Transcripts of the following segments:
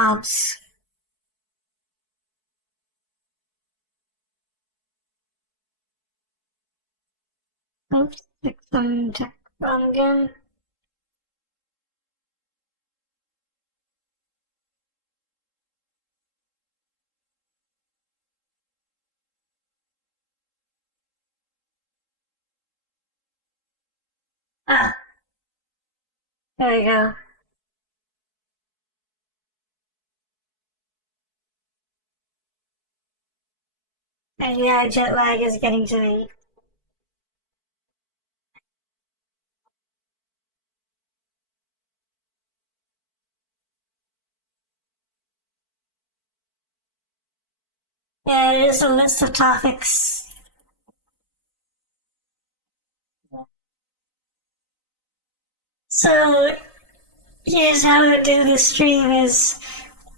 jobs. Oops, fix some tech wrong again. Ah, there we go. And yeah, jet lag is getting to me. Yeah, there's a list of topics. So here's how to do the stream is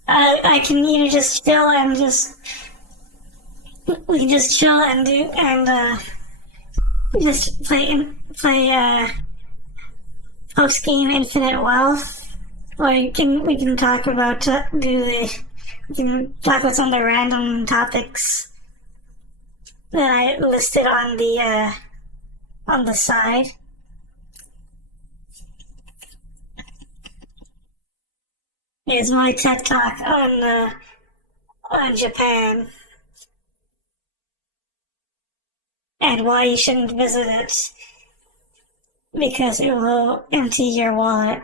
I can either just chill and just we can just chill and do and just play post game Infinite Wealth, or we can talk about do the we can talk about some of the random topics that I listed on the side. Is my TED talk on Japan and why you shouldn't visit it because it will empty your wallet.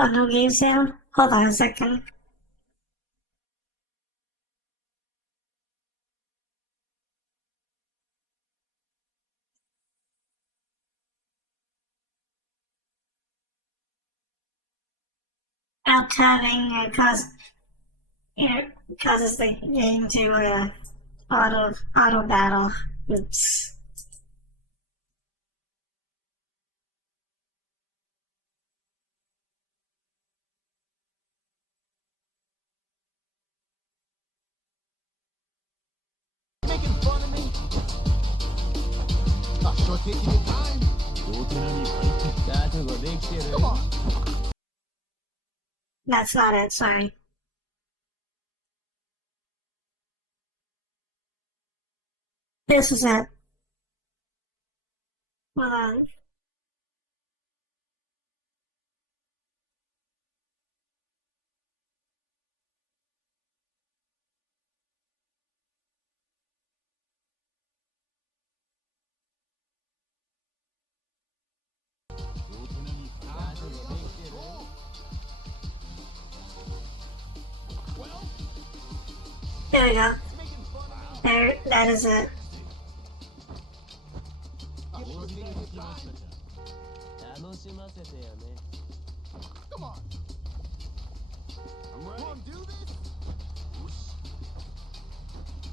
Oh, no game sound? Hold on a second. Out tabbing causes the game to auto battle. Oops. Making fun of me? Not sure taking your time. Come on. That's not it, sorry. This is it. Hold on. There we go. There, that is it. Come on. I'm ready. Come on, do this.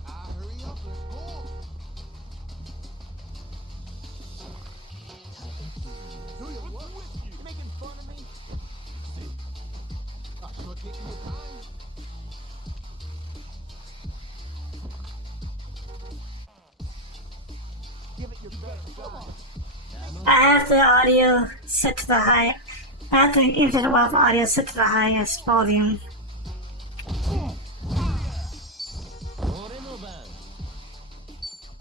Hurry up, let's go. Do you what? You're making fun of me? Not sure taking your time. Give it your best shot. I have the audio set to the high. I have the Infinite Wealth audio set to the highest volume.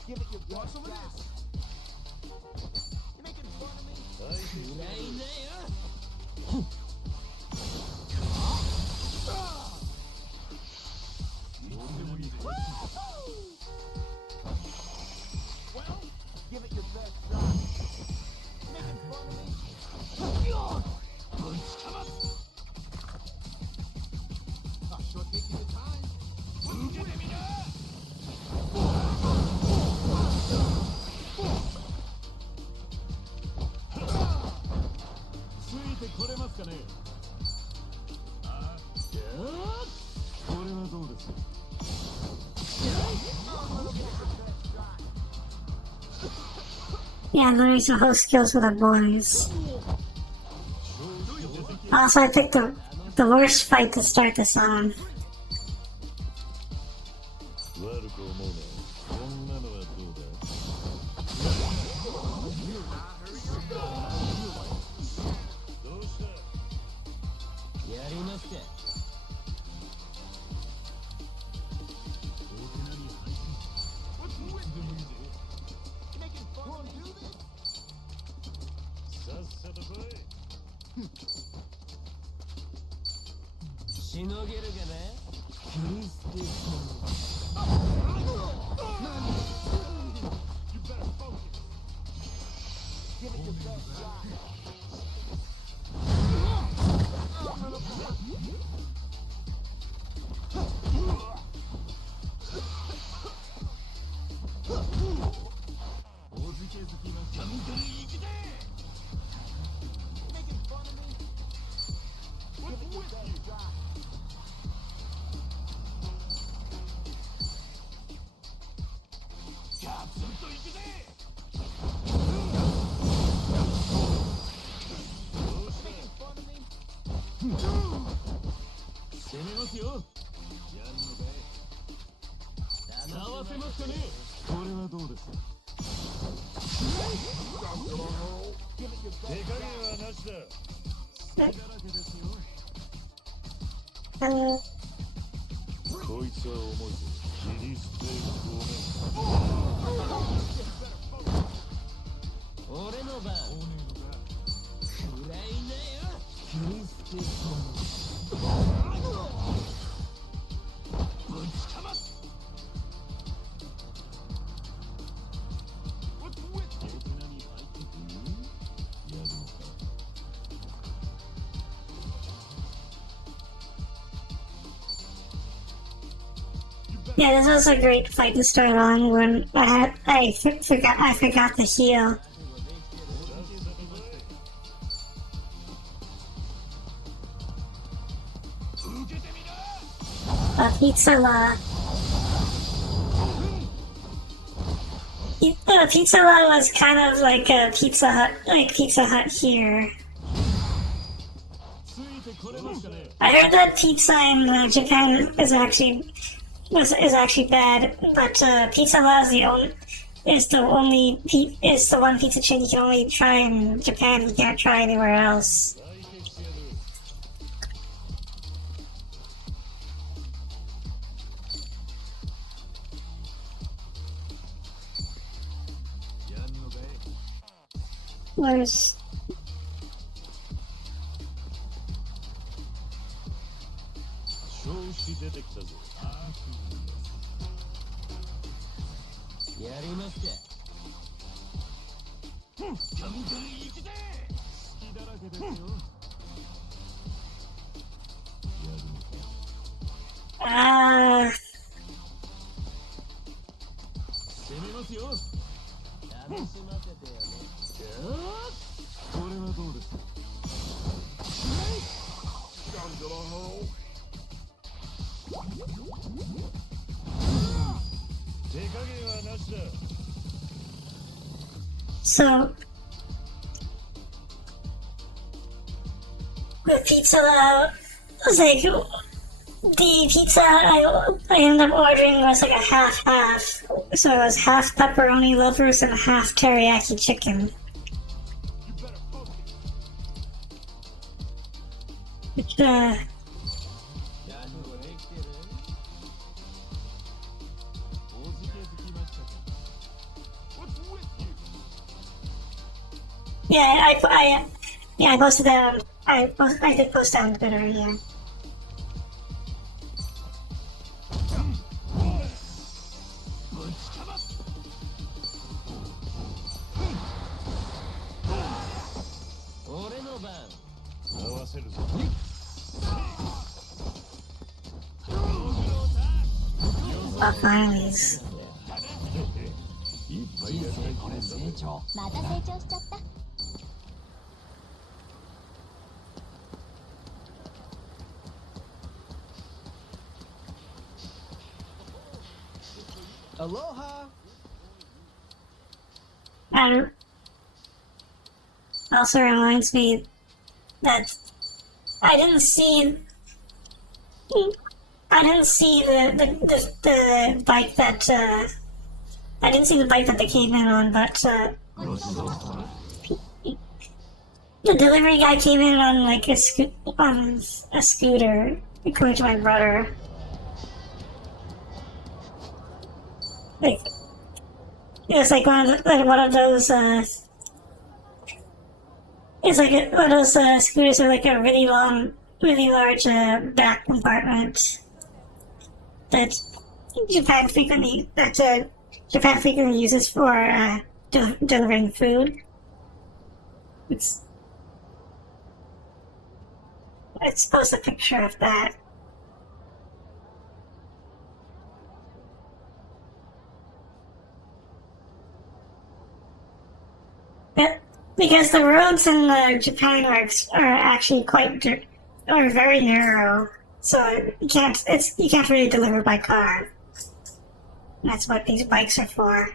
Give it your best shot. You're making fun of me? Well, give it your best shot. Making fun of me? Not sure taking your time. Yeah, learning some host skills for the boys. Also, I picked the worst fight to start this on. 悪く思うな。こんなのはどうだ。どうした。やりますか。さっさと来い。しのげるかな。クリスティ 攻めますよ。やんのかい。合わせますかね。これはどうです。手加減はなしだ。隙だらけですよ。こいつは重いぞ。切り捨てごめん。俺の番。くらいなよ。切り捨てごめん。ぶちかます。大人に入ってくる。やるのか。Yeah, this was a great fight to start on when I forgot the heal. Pizza Pizza was kind of like a Pizza Hut here. I heard that pizza in Japan is actually bad, but Pizza Hut is the one pizza chain you can only try in Japan. You can't try anywhere else. Where's So with Pizza Hut, it was like the pizza I ended up ordering was like a half-half. So it was half pepperoni lovers and half teriyaki chicken. Which, yeah, I posted that. I did post that on Twitter. Yeah. Finally. 人生これ成長。また成長しちゃった。Aloha. also reminds me that I didn't see the bike that I didn't see the bike that they came in on, but the delivery guy came in on like a scooter, according to my brother. Like it was like one of those. It's like one of those scooters with like a really large back compartment that Japan frequently uses for delivering food. Let's post a picture of that. But because the roads in Japan are actually are very narrow, so you can't really deliver by car. That's what these bikes are for.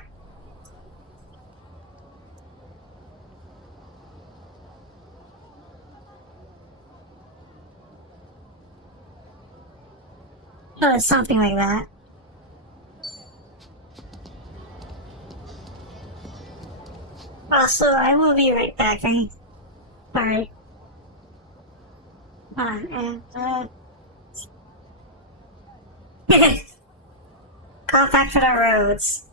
So it's something like that. Also, I will be right back. Sorry. And compact for the roads.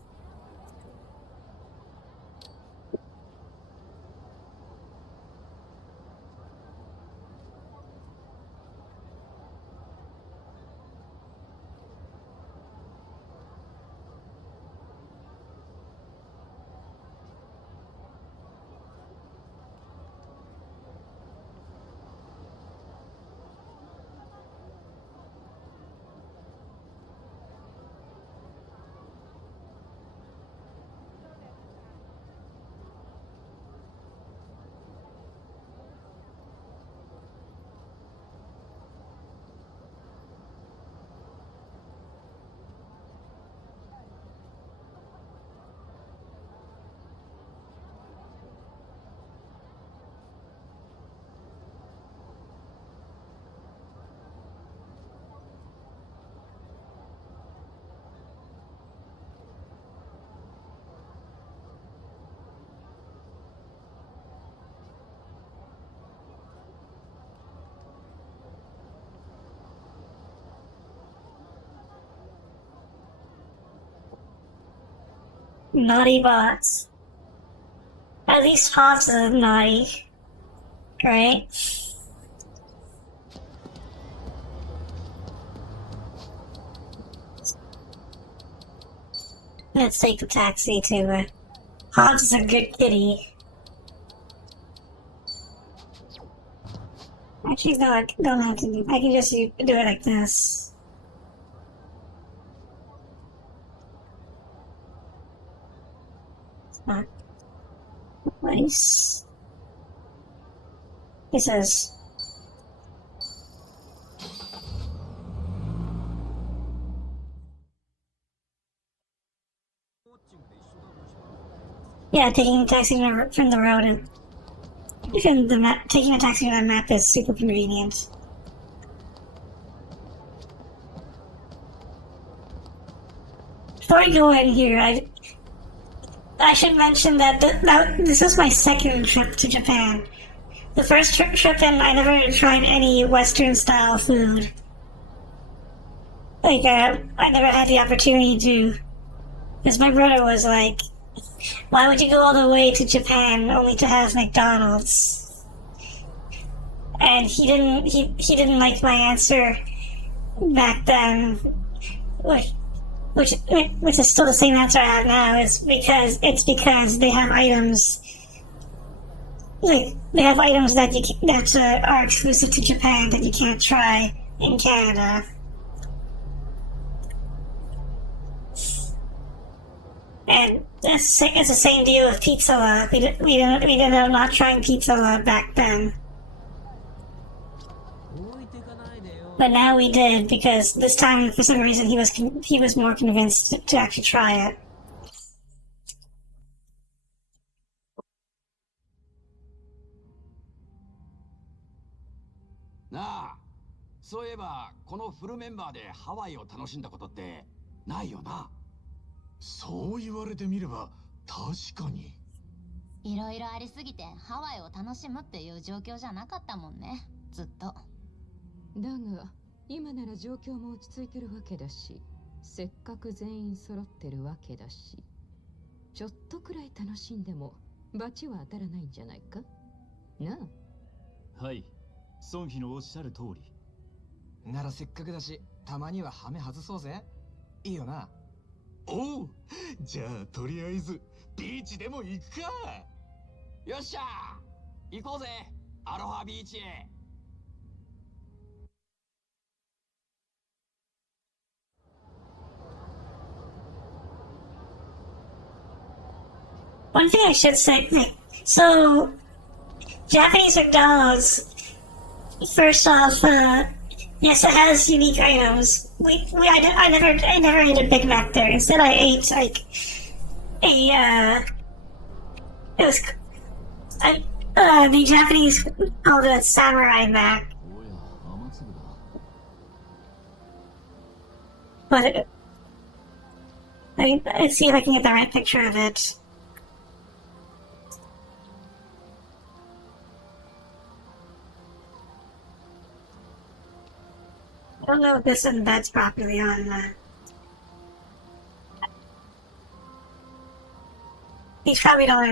Naughty bots. At least Hobbs is naughty, right? Let's take the taxi to Hobbs is a good kitty. Actually, no, I don't have to do. I can just do it like this. It's not nice. He says. Yeah, taking a taxi from the road and taking a taxi on the map is super convenient. Before I go in here, I should mention that this is my second trip to Japan. The first trip in, I never tried any Western style food. Like, I never had the opportunity to. Because my brother was like, why would you go all the way to Japan only to have McDonald's? And he didn't like my answer back then, which is still the same answer I have now. Is because they have items that are exclusive to Japan that you can't try in Canada. And it's the same deal with pizza. We ended up not trying pizza back then. But now we did, because this time, for some reason, he was more convinced to actually try it. そういえばこのフルメンバーでハワイを楽しんだことってないよな。そう言われてみれば確かに。いろいろありすぎてハワイを楽しむっていう状況じゃなかったもんね、ずっと。だが今なら状況も落ち着いてるわけだし、せっかく全員揃ってるわけだし、ちょっとくらい楽しんでも罰は当たらないんじゃないかなあ。はい、ソンヒのおっしゃる通り。ならせっかくだし、たまにはハメ外そうぜ。いいよな。おう、じゃあとりあえずビーチでも行くか。よっしゃー、行こうぜ、アロハビーチへ。One thing I should say, so Japanese McDonald's, first off, yes, it has unique items. I never ate a Big Mac there. Instead, I ate like it was, the Japanese called it Samurai Mac, おや、雨粒だ。 but let's see if I can get the right picture of it. I don't know if this embeds properly on these probably don't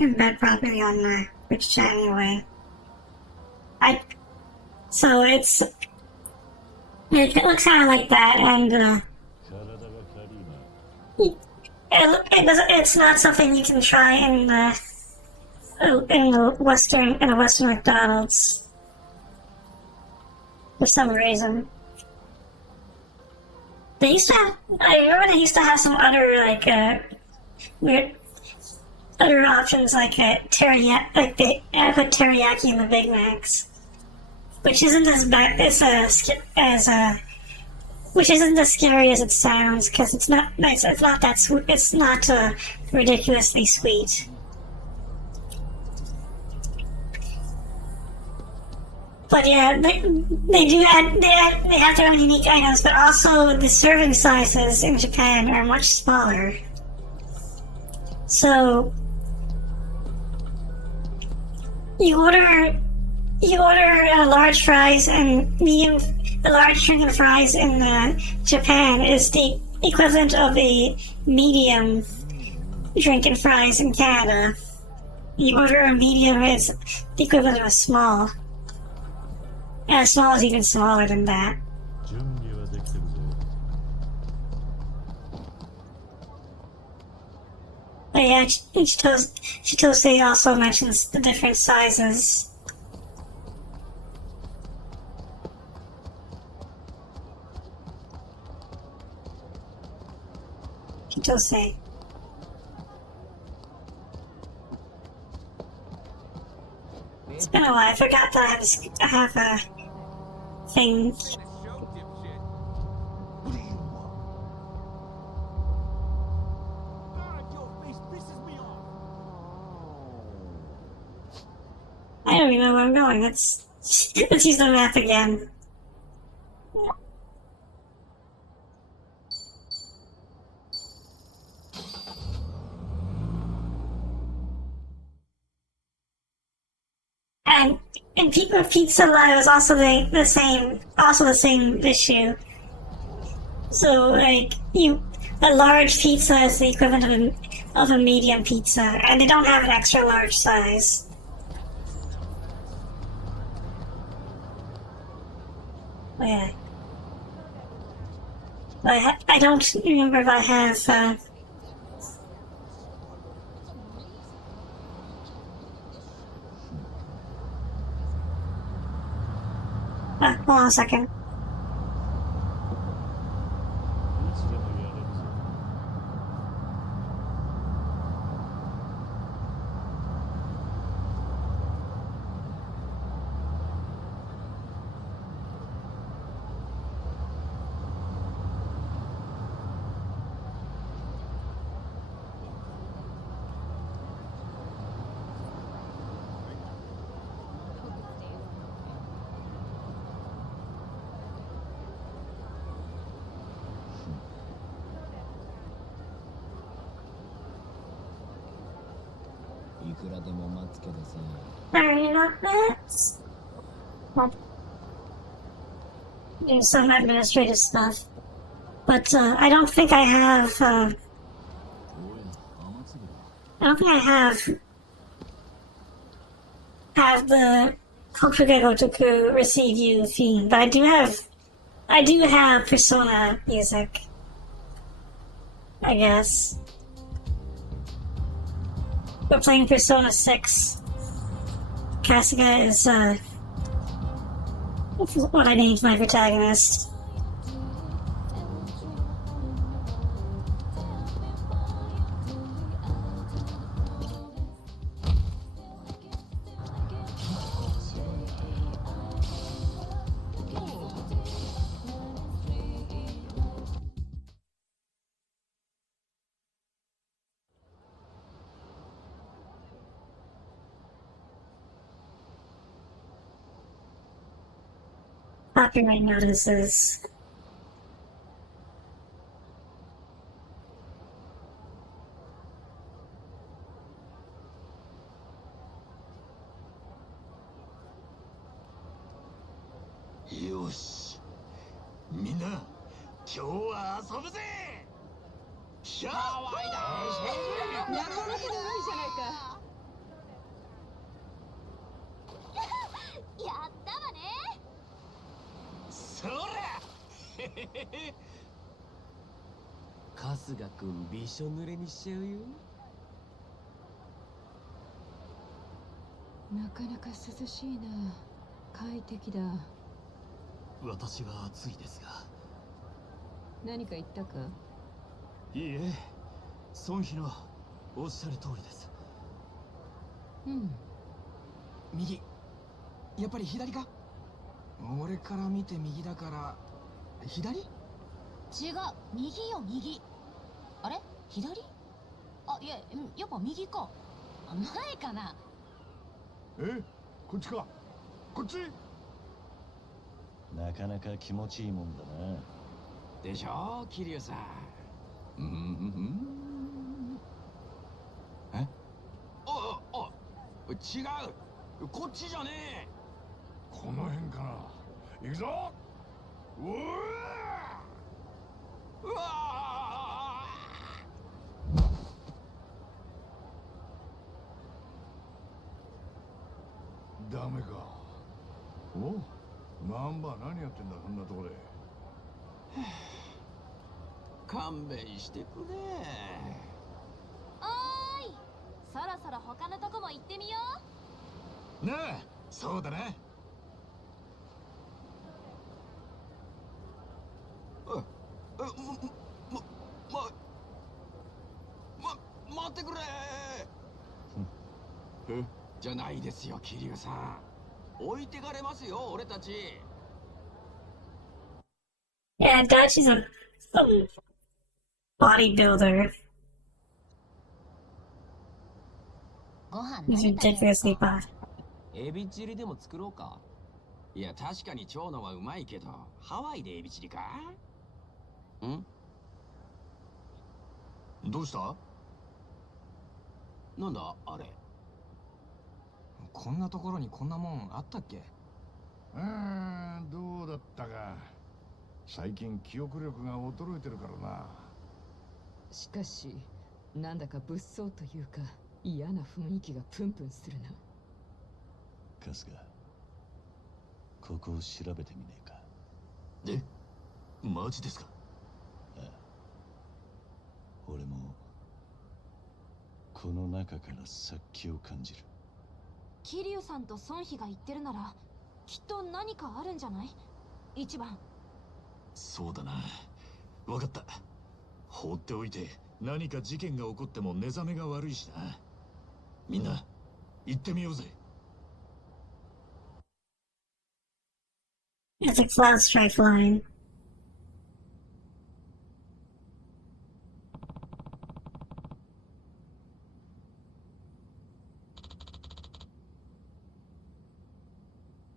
embed properly on Twitch chat anyway. So it looks kind of like that, and it's not something you can try in a Western McDonald's. For some reason. I remember they used to have some other, weird, other options, like teriyaki, like they put teriyaki in the Big Macs. Which isn't as bad, which isn't as scary as it sounds, because it's not that sweet, it's not, ridiculously sweet. But yeah, they have their own unique items, but also the serving sizes in Japan are much smaller. So you order large fries and the large chicken fries in Japan is the equivalent of a medium drink and fries in Canada. You order a medium, it's the equivalent of a small. And a small is even smaller than that. 準備はできてるぜ。 But yeah, Chitose also mentions the different sizes. Chitose. It's been a while. I forgot that I have a thing. I don't even know where I'm going. Let's use the map again. And in Pizza Live was also the same issue. So like a large pizza is the equivalent of a medium pizza, and they don't have an extra large size. Oh, yeah. I don't remember if I have. Hold on a second. いつでもやれるぞ。 「いくらでも待つけどさ。 Sorry about that. I'll do some administrative stuff. But I don't think I have. I don't think I have the Kokuge Gotoku receive you theme, but I do have Persona music. I guess. We're playing Persona 6. Kasuga is what I named my protagonist. Copyright notices. Yosh. みんな、今日は遊ぶぜ。ハワイだ。なかなかうまいじゃないか。やったわね。そら。春日くんびしょ濡れにしちゃうよ。なかなか涼しいな。快適だ。私は暑いですが。何か言ったか？いいえ、孫妃のおっしゃる通りです。うん。右。やっぱり左か？俺から見て右だから左？違う、右よ右。あれ左？あ、いや、やっぱ右か。前かな。こっちか。こっち。なかなか気持ちいいもんだな。でしょ、桐生さん。え？違う。こっちじゃねえ。この辺かな。行くぞ。うわダメか。お、ナンバー何やってんだこんなとこで。勘弁してくれ。おーい、そろそろ他のとこも行ってみよなあ、そうだな。待ってくれ。じゃないですよ、桐生さん。置いてかれますよ、俺たち。Yeah, Dachi's a bodybuilder. う。ご飯 He's 何食べよ ridiculously うか。 buff. エビチリでも作ろうか。いや、確かに蝶野はうまいけど、ハワイでエビチリか？ん？どうした？なんだあれ。こんなところにこんなもんあったっけ？どうだったか。最近記憶力が衰えてるからな。しかし、なんだか物騒というか嫌な雰囲気がプンプンするな。春日、ここを調べてみねえか。え、マジですか？ああ、俺もこの中から殺気を感じる。桐生さんと孫妃が言ってるなら、きっと何かあるんじゃない？一番。そうだな。わかった。放っておいて何か事件が起こっても寝覚めが悪いしな。みんな行ってみようぜ。It's a cloud strike line.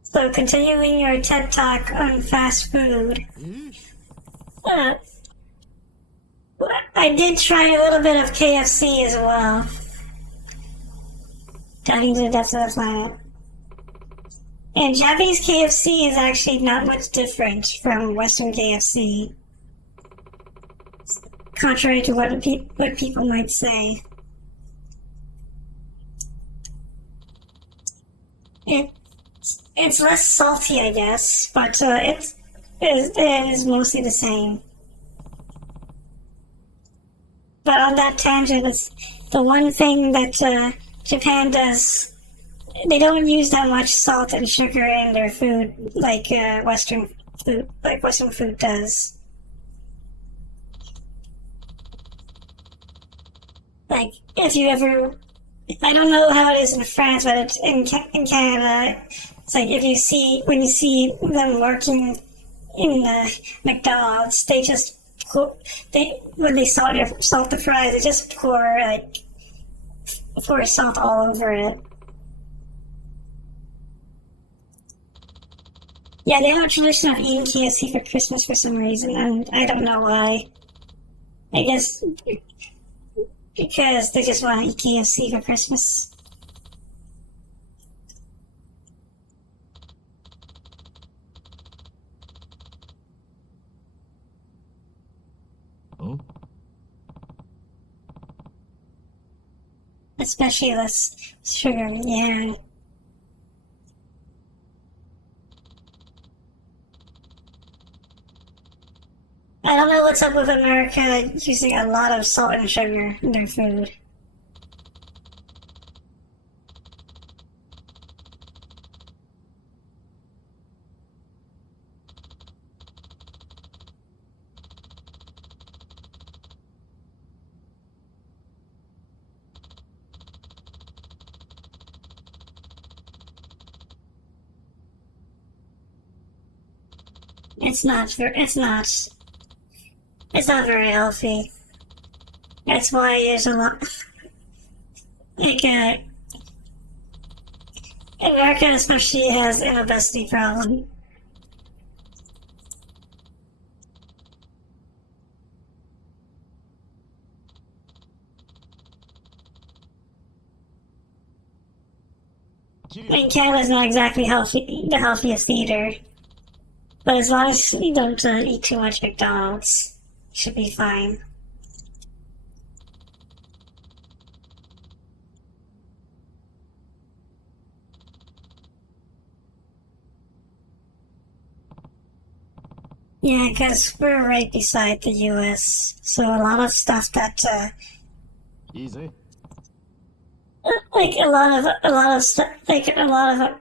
So continuing your TED Talk on fast food. I did try a little bit of KFC as well. diving to the depths of the planet. And Japanese KFC is actually not much different from Western KFC, contrary to what people might say. It's less salty, I guess, but it is mostly the same. But on that tangent, it's the one thing that Japan does. They don't use that much salt and sugar in their food like Western food does. Like, if you ever, I don't know how it is in France, but it's in Canada, it's like when you see them working in McDonald's, when they salt the fries, they just pour salt all over it. Yeah, they have a tradition of eating KFC for Christmas for some reason, and I don't know why. I guess because they just want to eat KFC for Christmas. Oh? Especially less sugar, yeah. I don't know what's up with America using a lot of salt and sugar in their food. It's not very healthy. That's why there's a lot, America especially has an obesity problem. And Canada's not exactly the healthiest either. But as long as you don't eat too much McDonald's, you should be fine. Yeah, because we're right beside the US, so a lot of stuff that, Easy. like a lot of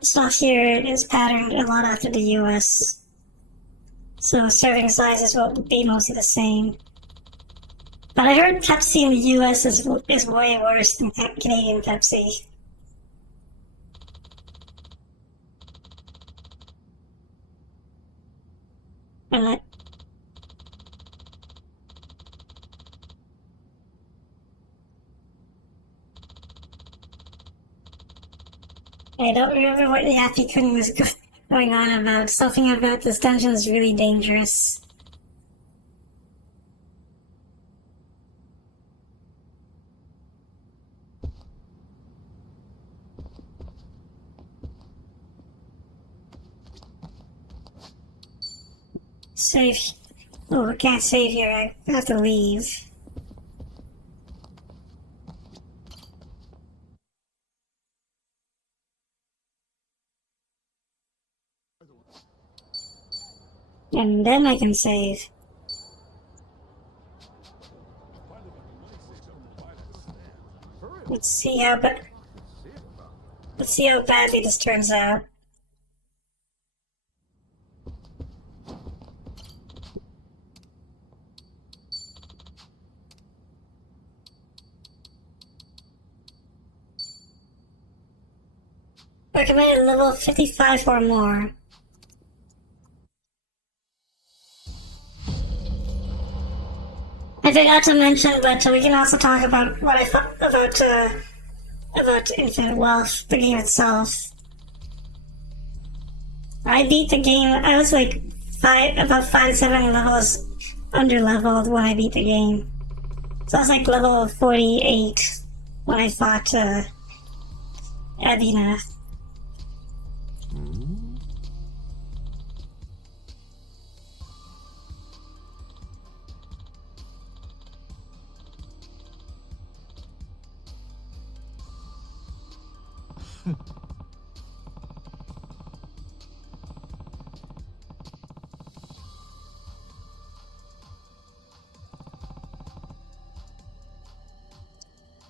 stuff here is patterned a lot after the US. So serving sizes will be mostly the same. But I heard Pepsi in the US is way worse than Canadian Pepsi. And I don't remember what the Happy Queen was going on about. Something about this dungeon is really dangerous. Save. Oh, I can't save here. I have to leave. And then I can save. Let's see how badly this turns out. Recommended level 55 or more. I forgot to mention, but we can also talk about what I thought about Infinite Wealth, the game itself. I beat the game. I was like about 5 to 7 levels under leveled when I beat the game. So I was like level 48 when I fought Adina.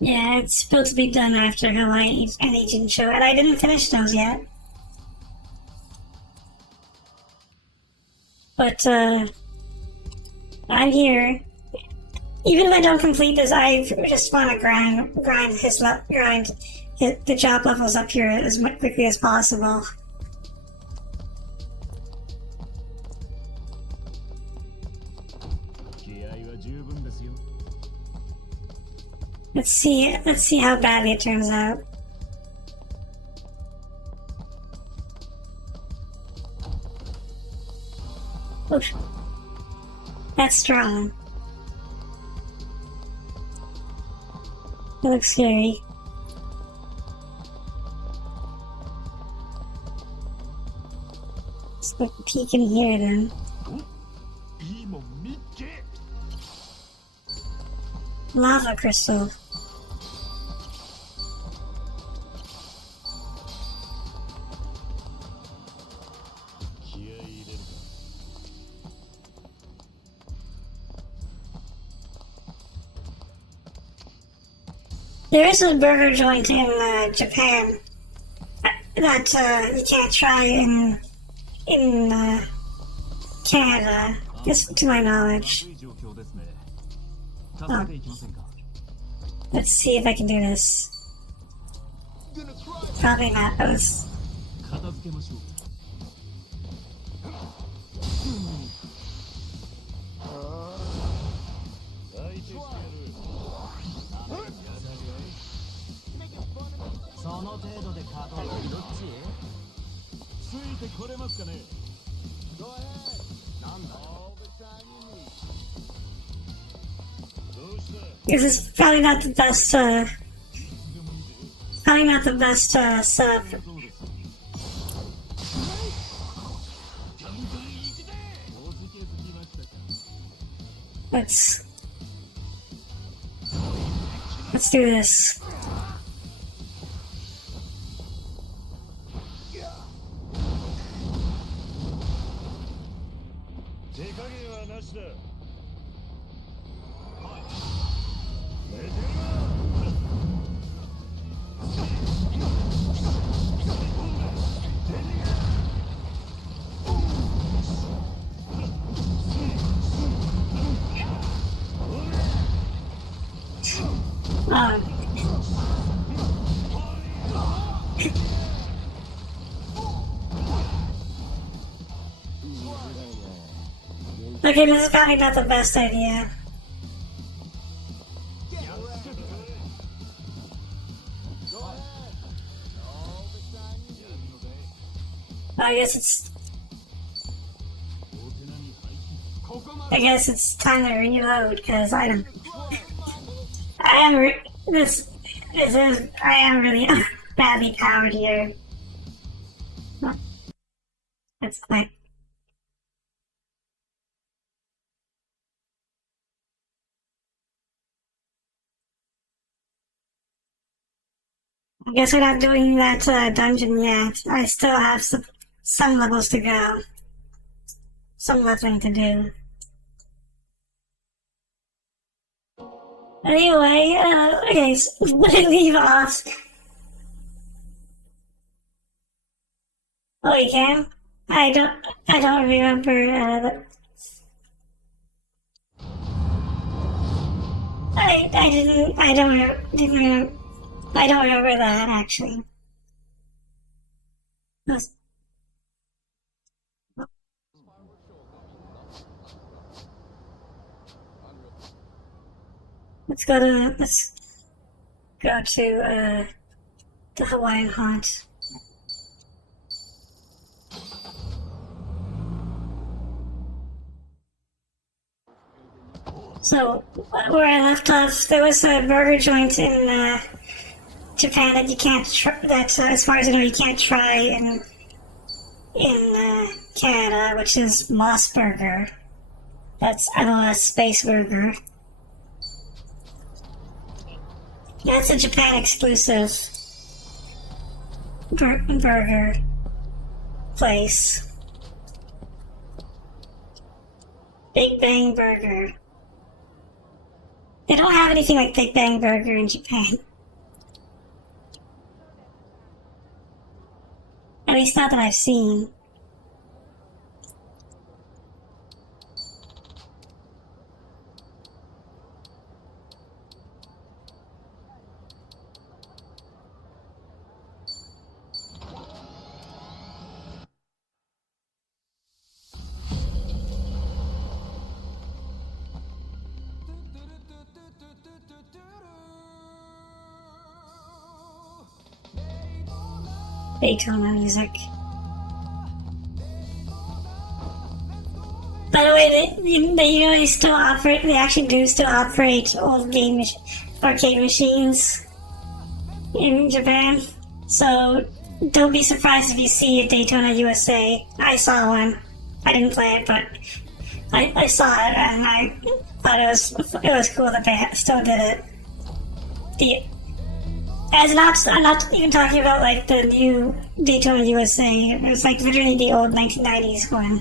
Yeah, it's supposed to be done after Hawaii and Agent Show, and I didn't finish those yet. But, I'm here. Even if I don't complete this, I just want to grind the job levels up here as quickly as possible. Let's see how badly it turns out. Oof. That's strong. It looks scary. Let's go peek in here then. Lava crystal. There is a burger joint in Japan that you can't try in Canada, just to my knowledge. Oh. Let's see if I can do this. Probably not. Those. This is probably not the best, setup. Let's do this. Okay, this is probably not the best idea. I guess it's time to reload because I am really badly powered here. That's quite. I guess we're not doing that dungeon yet. I still have some levels to go. Some leveling to do. Anyway, okay, so leave off. Oh, you can? I don't remember, I don't remember that, actually. Let's go to the Hawaiian haunt. So, where I left off, there was a burger joint in Japan that you can't that as far as I know you can't try in Canada, which is Moss Burger. That's a space burger. That's a Japan exclusive burger place. Big Bang Burger. They don't have anything like Big Bang Burger in Japan. At least not that I've seen. Daytona music. By the way, they still operate. They actually do still operate old arcade machines in Japan. So don't be surprised if you see a Daytona USA. I saw one. I didn't play it, but I saw it, and I thought it was cool that they still did it. I'm not even talking about like the new Daytona USA. It was like literally the old 1990s one.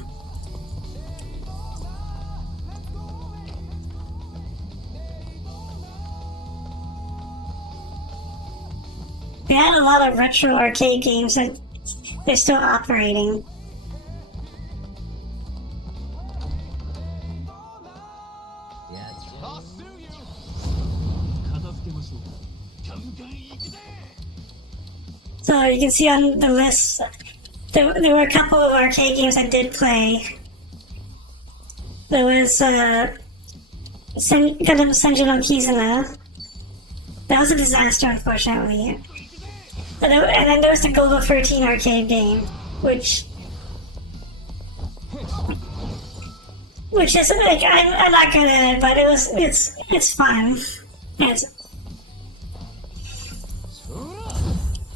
They had a lot of retro arcade games that they're still operating. So you can see on the list, there were a couple of arcade games I did play. There was Gundam Senju no Kizuna. That was a disaster, unfortunately. And then there was the Golgo 13 arcade game, which is like I'm not good at it, but it's fun.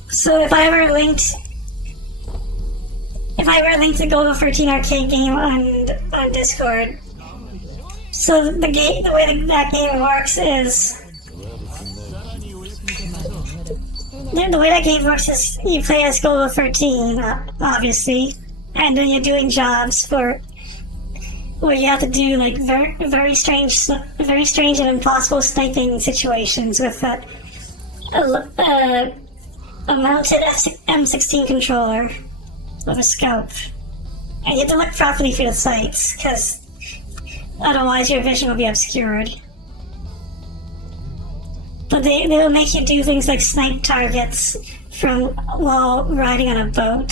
So if I ever linked the Golgo 13 arcade game on Discord, so the way that game works is. The way that game works is you play as Golgo 13, obviously, and then you're doing jobs where you have to do like very strange and impossible sniping situations with a mounted M16 controller with a scope, and you have to look properly for the sights because otherwise your vision will be obscured. But they will make you do things like snipe targets while riding on a boat.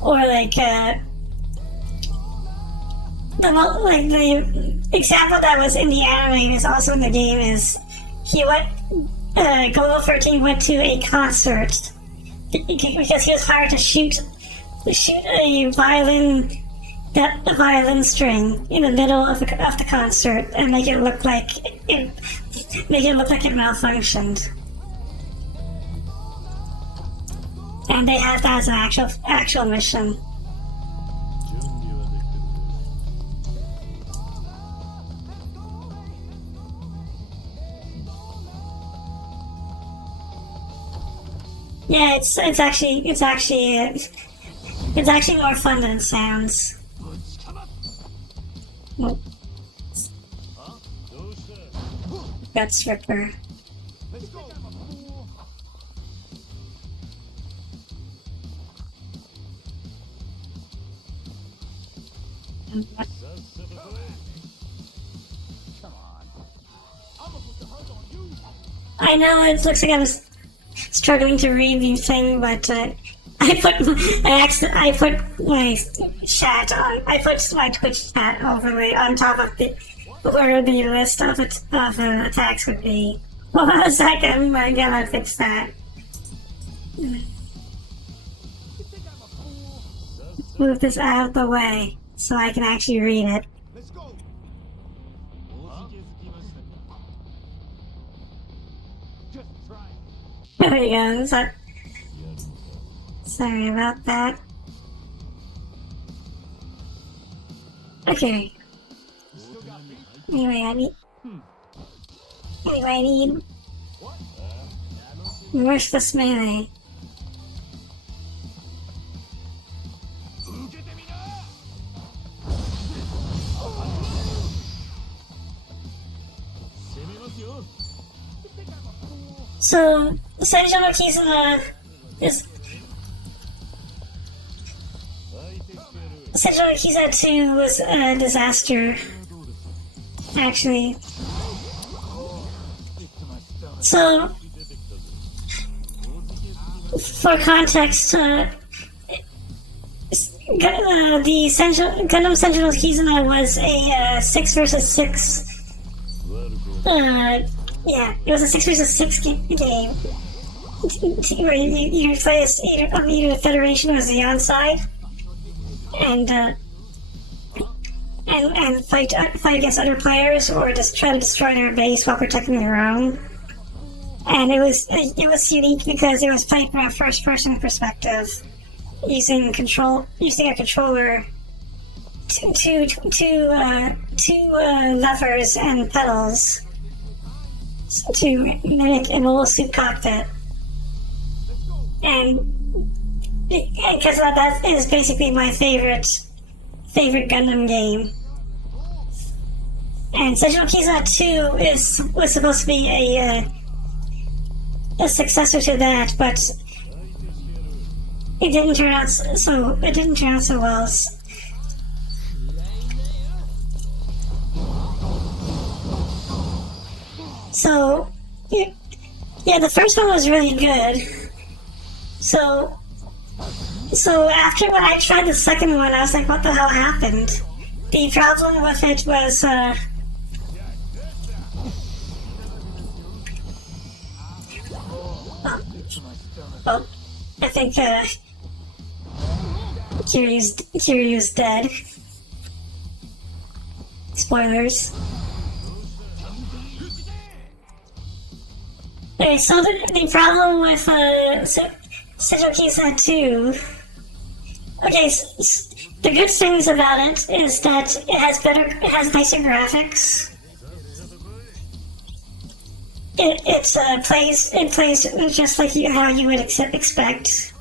Or like the example that was in the anime is also in the game is Golgo 13 went to a concert because he was hired to shoot a violin string in the middle of the concert and make it look like it malfunctioned. And they have that as an actual mission. Yeah, it's actually more fun than it sounds. Oh. That's Ripper. I know it looks like I'm struggling to read the thing, but I put my Twitch chat overlay on top of where the list of attacks would be. Hold on a second, I gotta fix that. Move this out of the way so I can actually read it. There we go. Sorry about that. Okay. Anyway, I need merciless melee. So, Senjo no Kizuna is... Senjo no Kizuna 2 was a disaster, actually. So, for context, the Gundam Senjo no Kizuna was a 6 versus 6. Yeah, it was a 6 versus 6 game. Where you play as either the Federation or Xeon side, and fight against other players, or just try to destroy their base while protecting their own. And it was unique because it was played from a first-person perspective, using a controller, two levers and pedals to mimic a mobile suit cockpit. And because that is basically my favorite Gundam game. And Senjo no Kizuna 2 was supposed to be a successor to that, but it didn't turn out so well. So, yeah, the first one was really good. So after when I tried the second one, I was like, what the hell happened? The problem with it was, I think, Kiryu's dead. Spoilers. Okay, so the problem with Senjo no Kizuna 2. Okay, the good things about it is that it has nicer graphics. It plays just like how you would expect.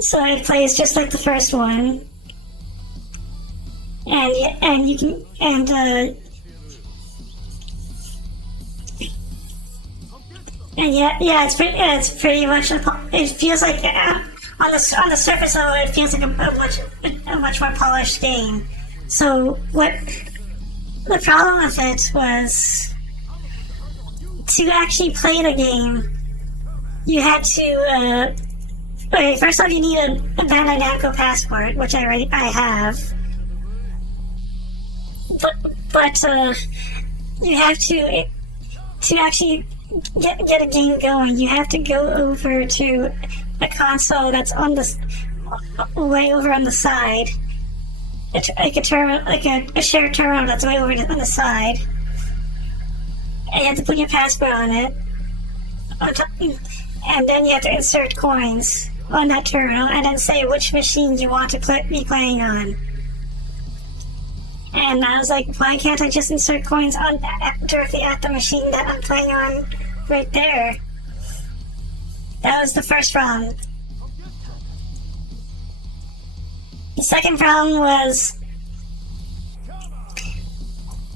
So it plays just like the first one, and you can And yeah, it's pretty much. It feels like on the surface level, it feels like a much more polished game. So what the problem with it was, to actually play the game, you had to. Okay, first off, you need a Bandai Namco passport, which I have. But you have to actually get a game going. You have to go over to a console that's on way over on the side. Like a shared terminal that's way over on the side. And you have to put your passport on it. And then you have to insert coins on that terminal, and then say which machine you want to be playing on. And I was like, why can't I just insert coins directly at the machine that I'm playing on right there? That was the first problem. The second problem was,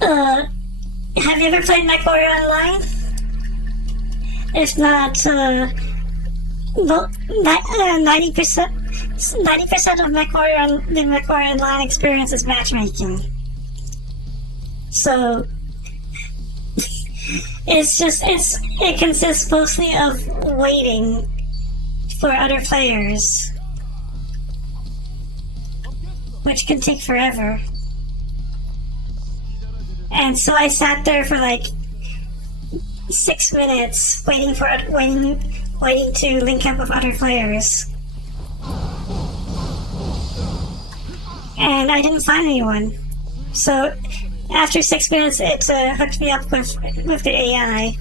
have you ever played MechWarrior Online? If not, 90% of the MechWarrior Online experience is matchmaking. So it consists mostly of waiting for other players, which can take forever. And so I sat there for like 6 minutes waiting to link up with other players, and I didn't find anyone. So after 6 minutes, it hooked me up with the AI,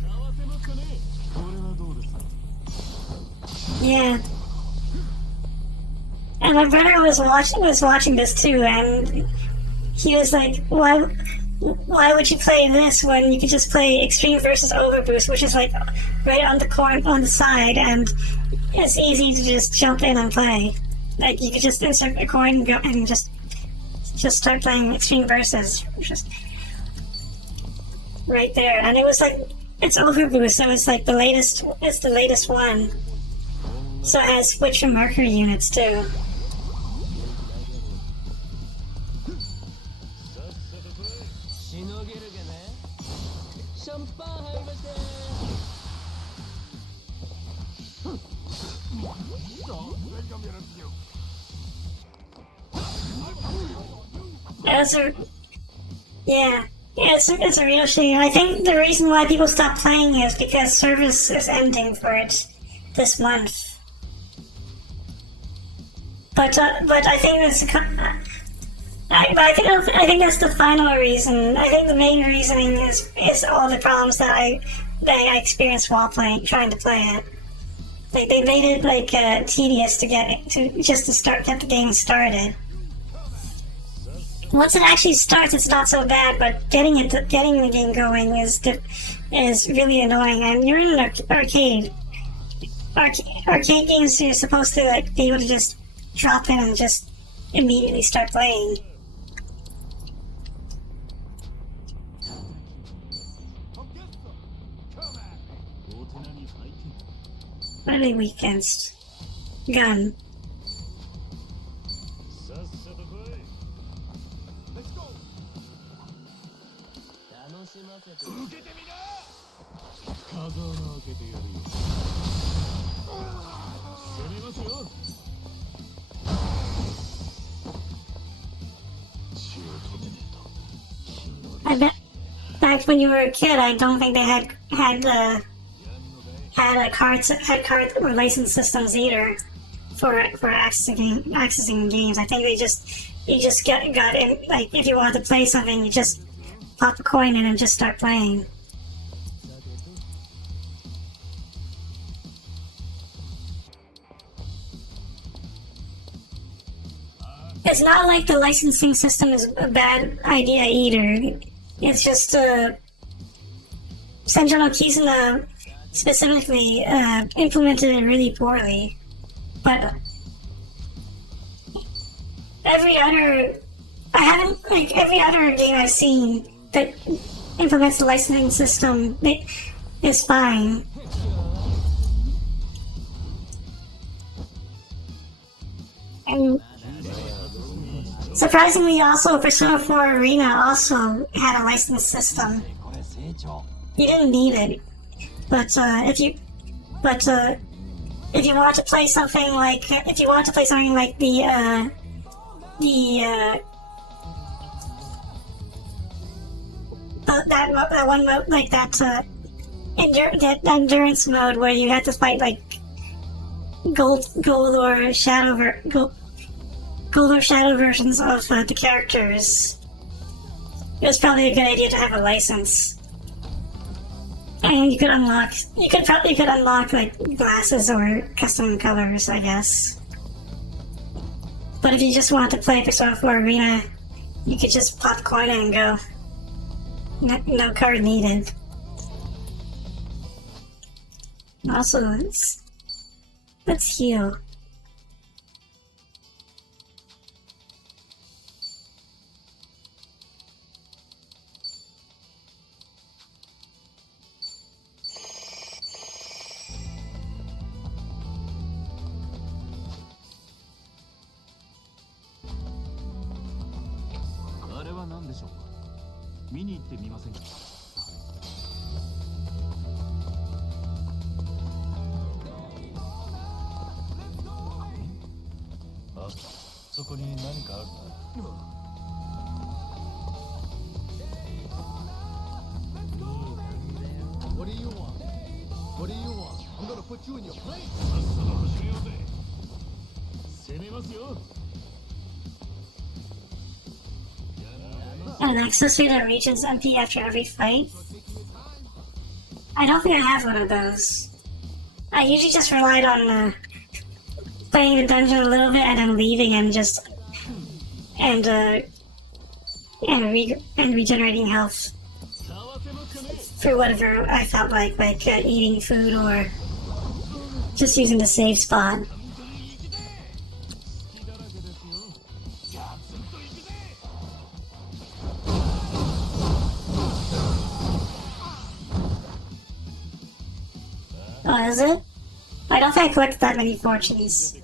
Yeah. And my brother was watching this too, and he was like, why would you play this when you could just play Extreme versus Overboost, which is like right on the side, and it's easy to just jump in and play. Like you could just insert a coin and go and just start playing Extreme versus, just right there. And it was like, it's Overboost, so it's like the latest one. So it has Switch and Mercury units too. It's a real shame. I think the reason why people stop playing is because service is ending for it this month. But I think I think that's the final reason. I think the main reasoning is all the problems that I experienced while trying to play it. Like they made it like tedious to get the game started. Once it actually starts, it's not so bad, but getting the game going is really annoying. And you're in an arcade. Arcade games, you're supposed to like be able to just drop in and just immediately start playing. Early weekends. Gun. I bet back when you were a kid, I don't think they had card or license systems either for accessing games. I think you just got in, like if you wanted to play something, you just pop a coin in and just start playing. It's not like the licensing system is a bad idea either. It's just Central Kizuna specifically implemented it really poorly. But every other game I've seen that implements the licensing system is fine. And surprisingly, also Persona 4 Arena also had a license system. You didn't need it, but if you want to play something like that one mode, like that endurance mode where you have to fight like gold or shadow versions of the characters, it was probably a good idea to have a license. And you could unlock like glasses or custom colors, I guess. But if you just wanted to play Persona 4 Arena, you could just pop coin in and go. No card needed. Also, let's heal. What do you want? What do you want? I'm gonna put you in your place. An access rate that reaches MP after every fight? I don't think I have one of those. I usually just relied on playing the dungeon a little bit and then leaving and just and regenerating health for whatever I felt like eating food or just using the save spot. Oh, is it? I don't think I collected that many fortunes.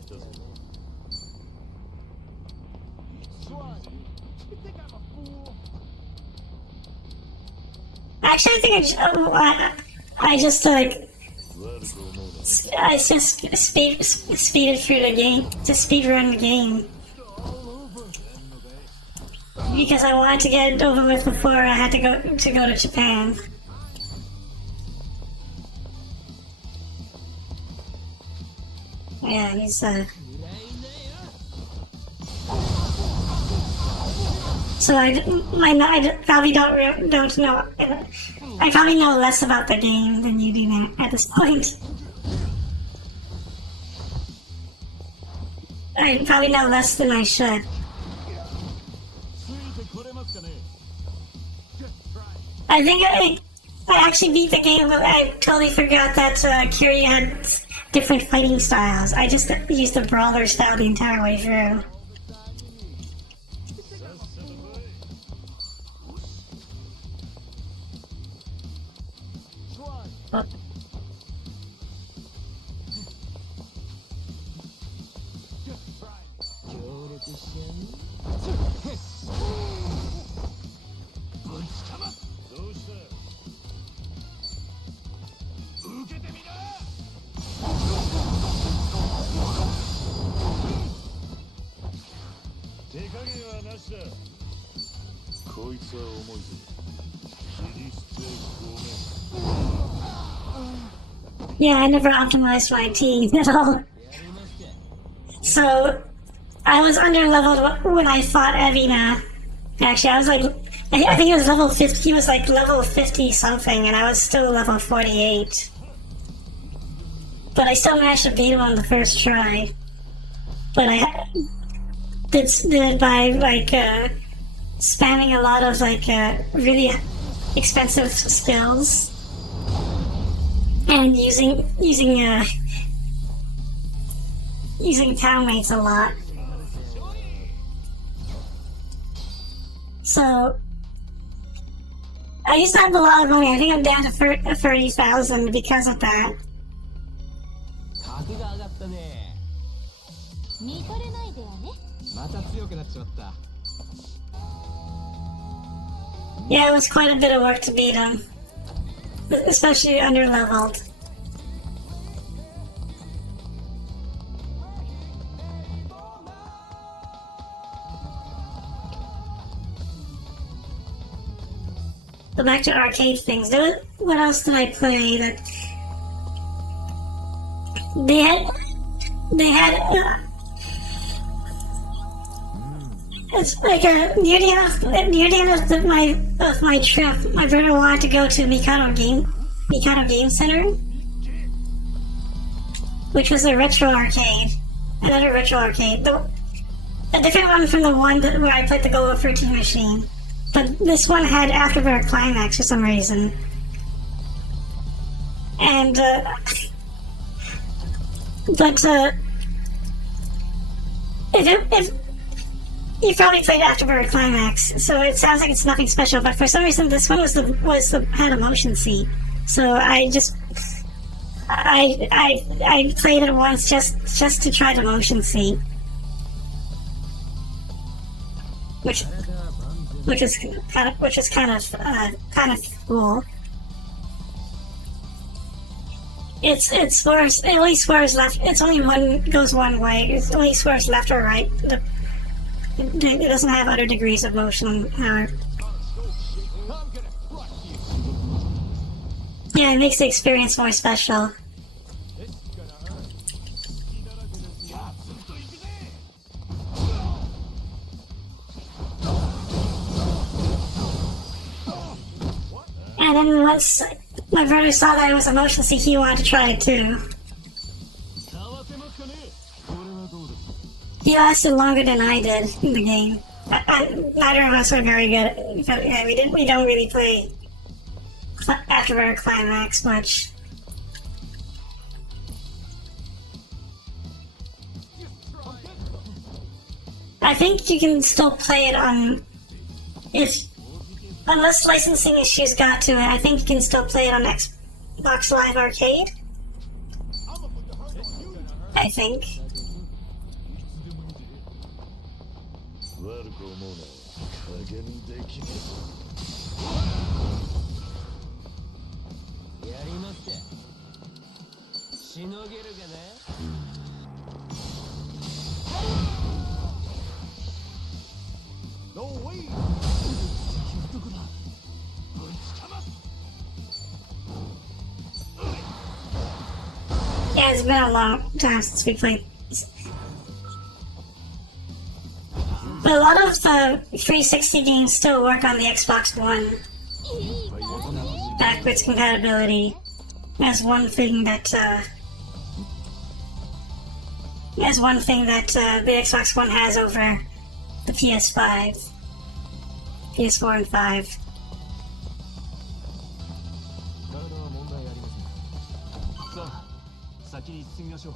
Actually, I think I just speeded through the game, just speed run the game. Because I wanted to get it over with before I had to go to Japan. Yeah, he's so I probably don't know. I probably know less about the game than you do now at this point. I probably know less than I should. I think I actually beat the game, but I totally forgot that Kiryu had different fighting styles. I just used the brawler style the entire way through. Oh. Yeah, I never optimized my team at all. So, I was under-leveled when I fought Evina. Actually, I was like, I think it was level 50, he was like level 50 something, and I was still level 48. But I still managed to beat him on the first try. But I did it by, spamming a lot of, really expensive skills. And using townmates a lot. So I used to have a lot of money. I think I'm down to 30,000 because of that. Yeah, it was quite a bit of work to beat him. Especially under-leveled. Go back to arcade things. What else did I play that... They had it's like near the end of my trip, my brother wanted to go to Mikado Game Center, which was a retro arcade, another retro arcade, a different one from the one where I played the Gold 13 machine, but this one had Afterburner Climax for some reason, and if you probably played Afterburner Climax, so it sounds like it's nothing special. But for some reason, this one had a motion seat. So I played it once just to try the motion seat, which is kind of cool. It only swerves left. It's only goes one way. It only swerves left or right. It doesn't have other degrees of motion. Yeah, it makes the experience more special. And then once my brother saw that it was a motion seat, he wanted to try it too. He lasted longer than I did in the game. Neither of us are very good. Yeah, we don't really play after our climax much. I think you can still play it on unless licensing issues got to it. I think you can still play it on Xbox Live Arcade. I think. 悪く思うな。加減できねやりまってしのげるかな。 No way! Yeah, it's been a long time since we played. But a lot of the 360 games still work on the Xbox One. Backwards compatibility. That's one thing that the Xbox One has over the PS5, PS4 and 5. 体は問題ありません。さあ、先に進みましょう。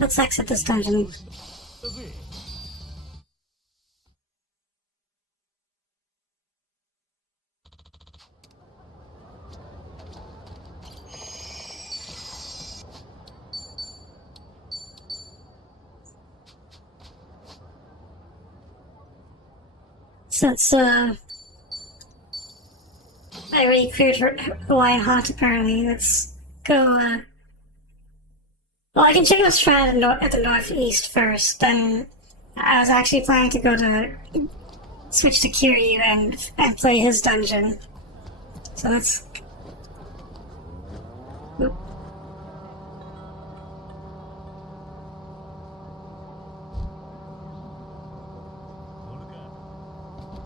Let's exit this dungeon. Since I already cleared Hawaiian Haunt apparently, let's go well, I can check out Strand at the northeast first. Then I was actually planning to go to switch to Kiryu and play his dungeon. So let's. Oop.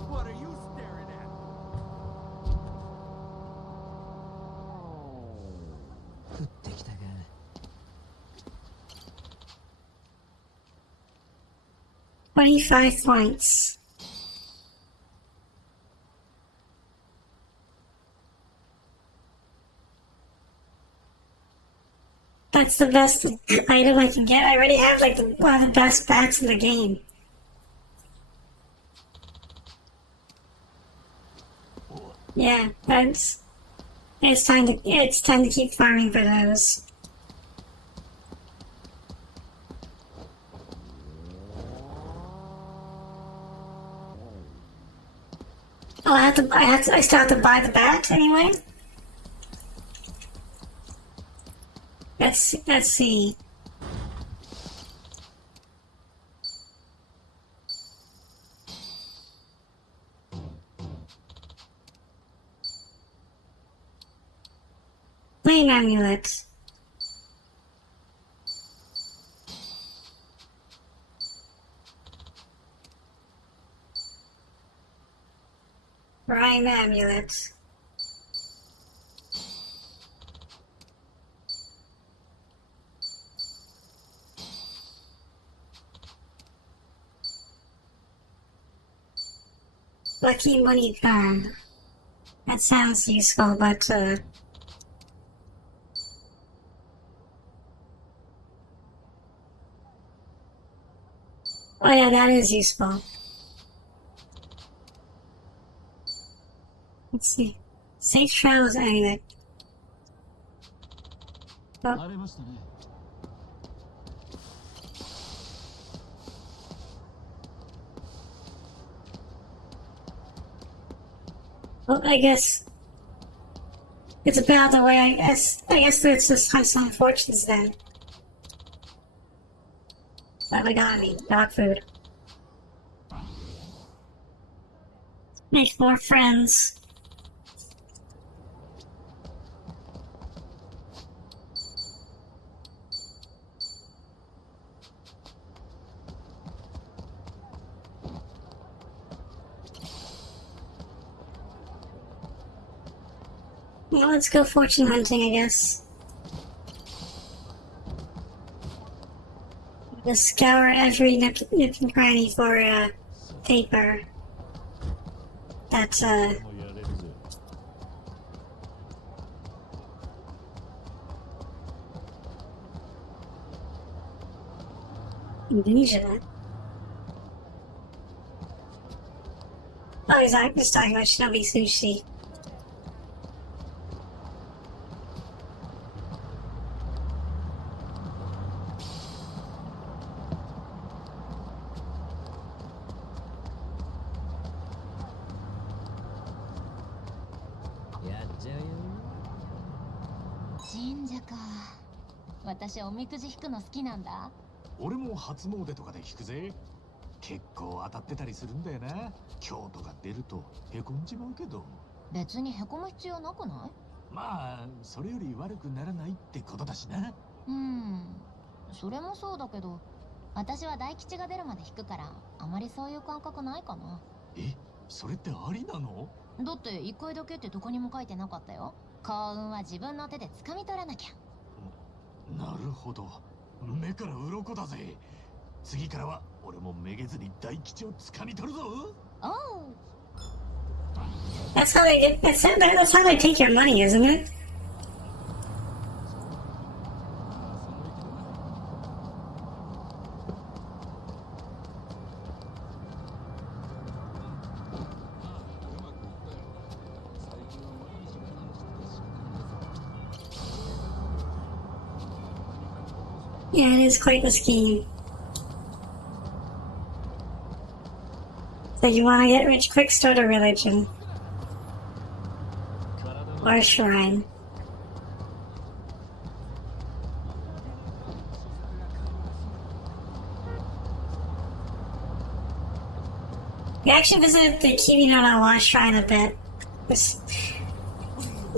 What are you staring at? $25 points. That's the best item I can get. I already have like one of the best bats in the game. Yeah, it's time to keep farming for those. Oh, I still have to buy the bat anyway? Let's see. Flame amulet. Prime amulet. Lucky money gun. That sounds useful, but oh yeah, that is useful. Let's see. Safe travels anyway. Oh. 慣れましたね。 Well, I guess it's about the way. I guess it's just hunt some fortunes then. What we got me? Dog food. Make more friends. Well, let's go fortune hunting, I guess. Just scour every nook and cranny for paper. That's もやれるぜ。Indonesia. Oh, he's just talking about Shinobi Sushi. Yeah, 神社か。私おみくじ引くの好きなんだ。俺も初詣とかで聞くぜ。結構当たってたりするんだよな。今日とか出るとへこんじまうけど。別にへこむ必要なくない？まあそれより悪くならないってことだしな。それもそうだけど、私は大吉が出るまで引くから、あまりそういう感覚ないかな。え、それってありなの？だって一回だけってどこにも書いてなかったよ。幸運は自分の手で掴み取らなきゃ。なるほど。目から鱗だぜ。次からは俺もめげずに大吉を掴み取るぞ。おう。That's how they get. That's how they take your money, isn't it? Yeah, it is quite the scheme. So you want to get rich quick, start a religion. Or a shrine. We actually visited the Kimi no Na wa shrine a bit.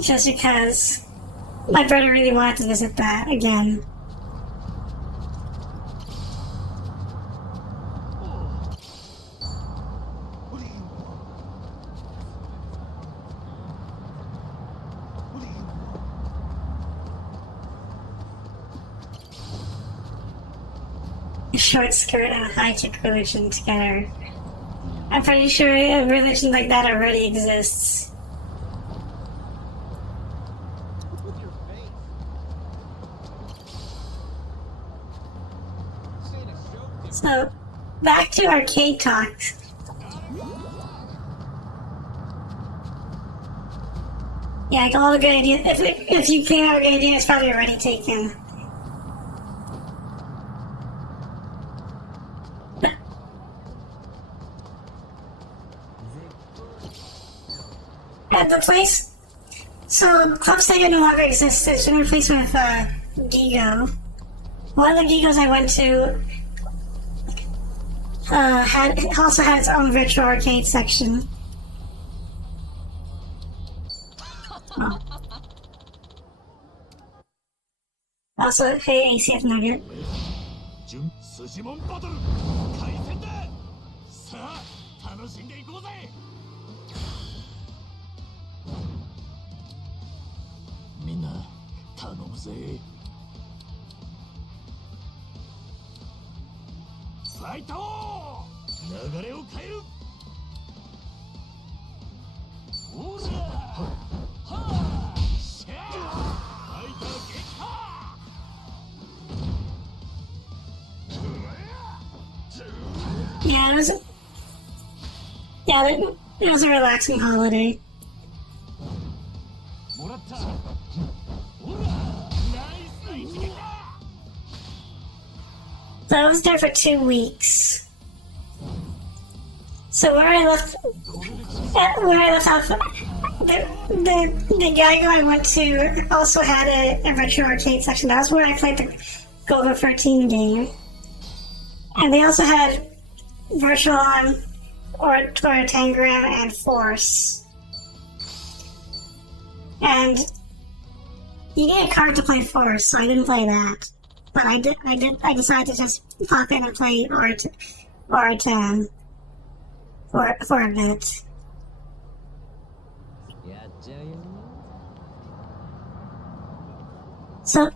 Just because my brother really wanted to visit that again. A short skirt and a high-tech religion together. I'm pretty sure a religion like that already exists. So, back to arcade talks. Yeah, like all the good ideas. If you came out with a good idea, it's probably already taken. At the place, so Club Sega no longer exists. It's been replaced with Gigo. One of the Gigos I went to also had its own virtual arcade section. Oh. Also, hey, ACF Nugget. 純寿司モンバトル開戦だ。さあ楽しんでいこうぜ。みんな頼むぜ。ファイト流れを変える。ほらはあシャーファイター撃破。Yeah, it was a relaxing holiday. もらった。ほらナイスな一撃だ。 So I was there for 2 weeks. So where I left off, the guy who I went to also had a virtual arcade section. That was where I played the Golgo 13 game. And they also had Virtual On, or Tangram, and Force. And you need a card to play Force, so I didn't play that. But I decided to just pop in and play Or10 for a bit. やっちゃうよ。So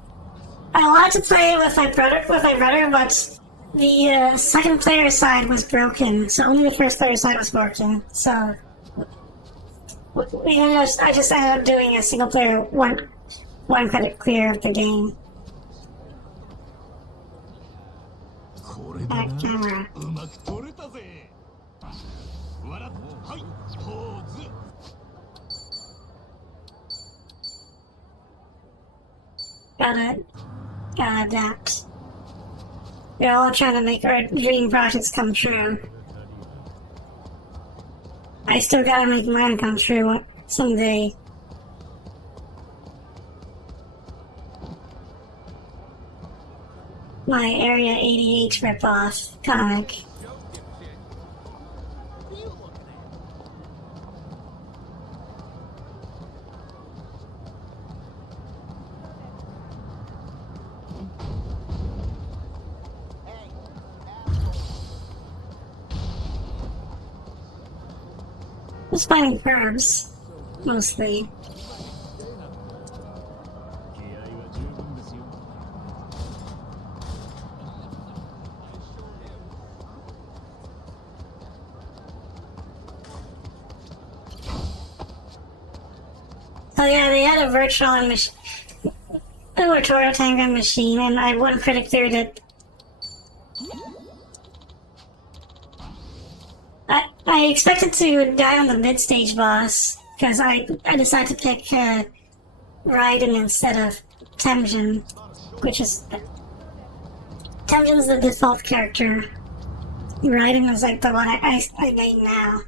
I wanted to play with my brother, but the second player side was broken. So only the first player side was broken. So I just ended up doing a single player one credit clear of the game. これだな。 Camera. うまく撮れたぜ。笑っ、はい、ポーズ。 Gotta adapt. We're all trying to make our dream projects come true. I still gotta make mine come true someday. My Area 88 ripoff comic. Just finding curves, mostly. 気合は十分ですよ。 Oh yeah, they had a virtual Torah Tango machine, and I one critic cleared it. I expected to die on the mid-stage boss, because I decided to pick Raiden instead of Temjin, which is... Temjin's the default character. Raiden was like the one I made now.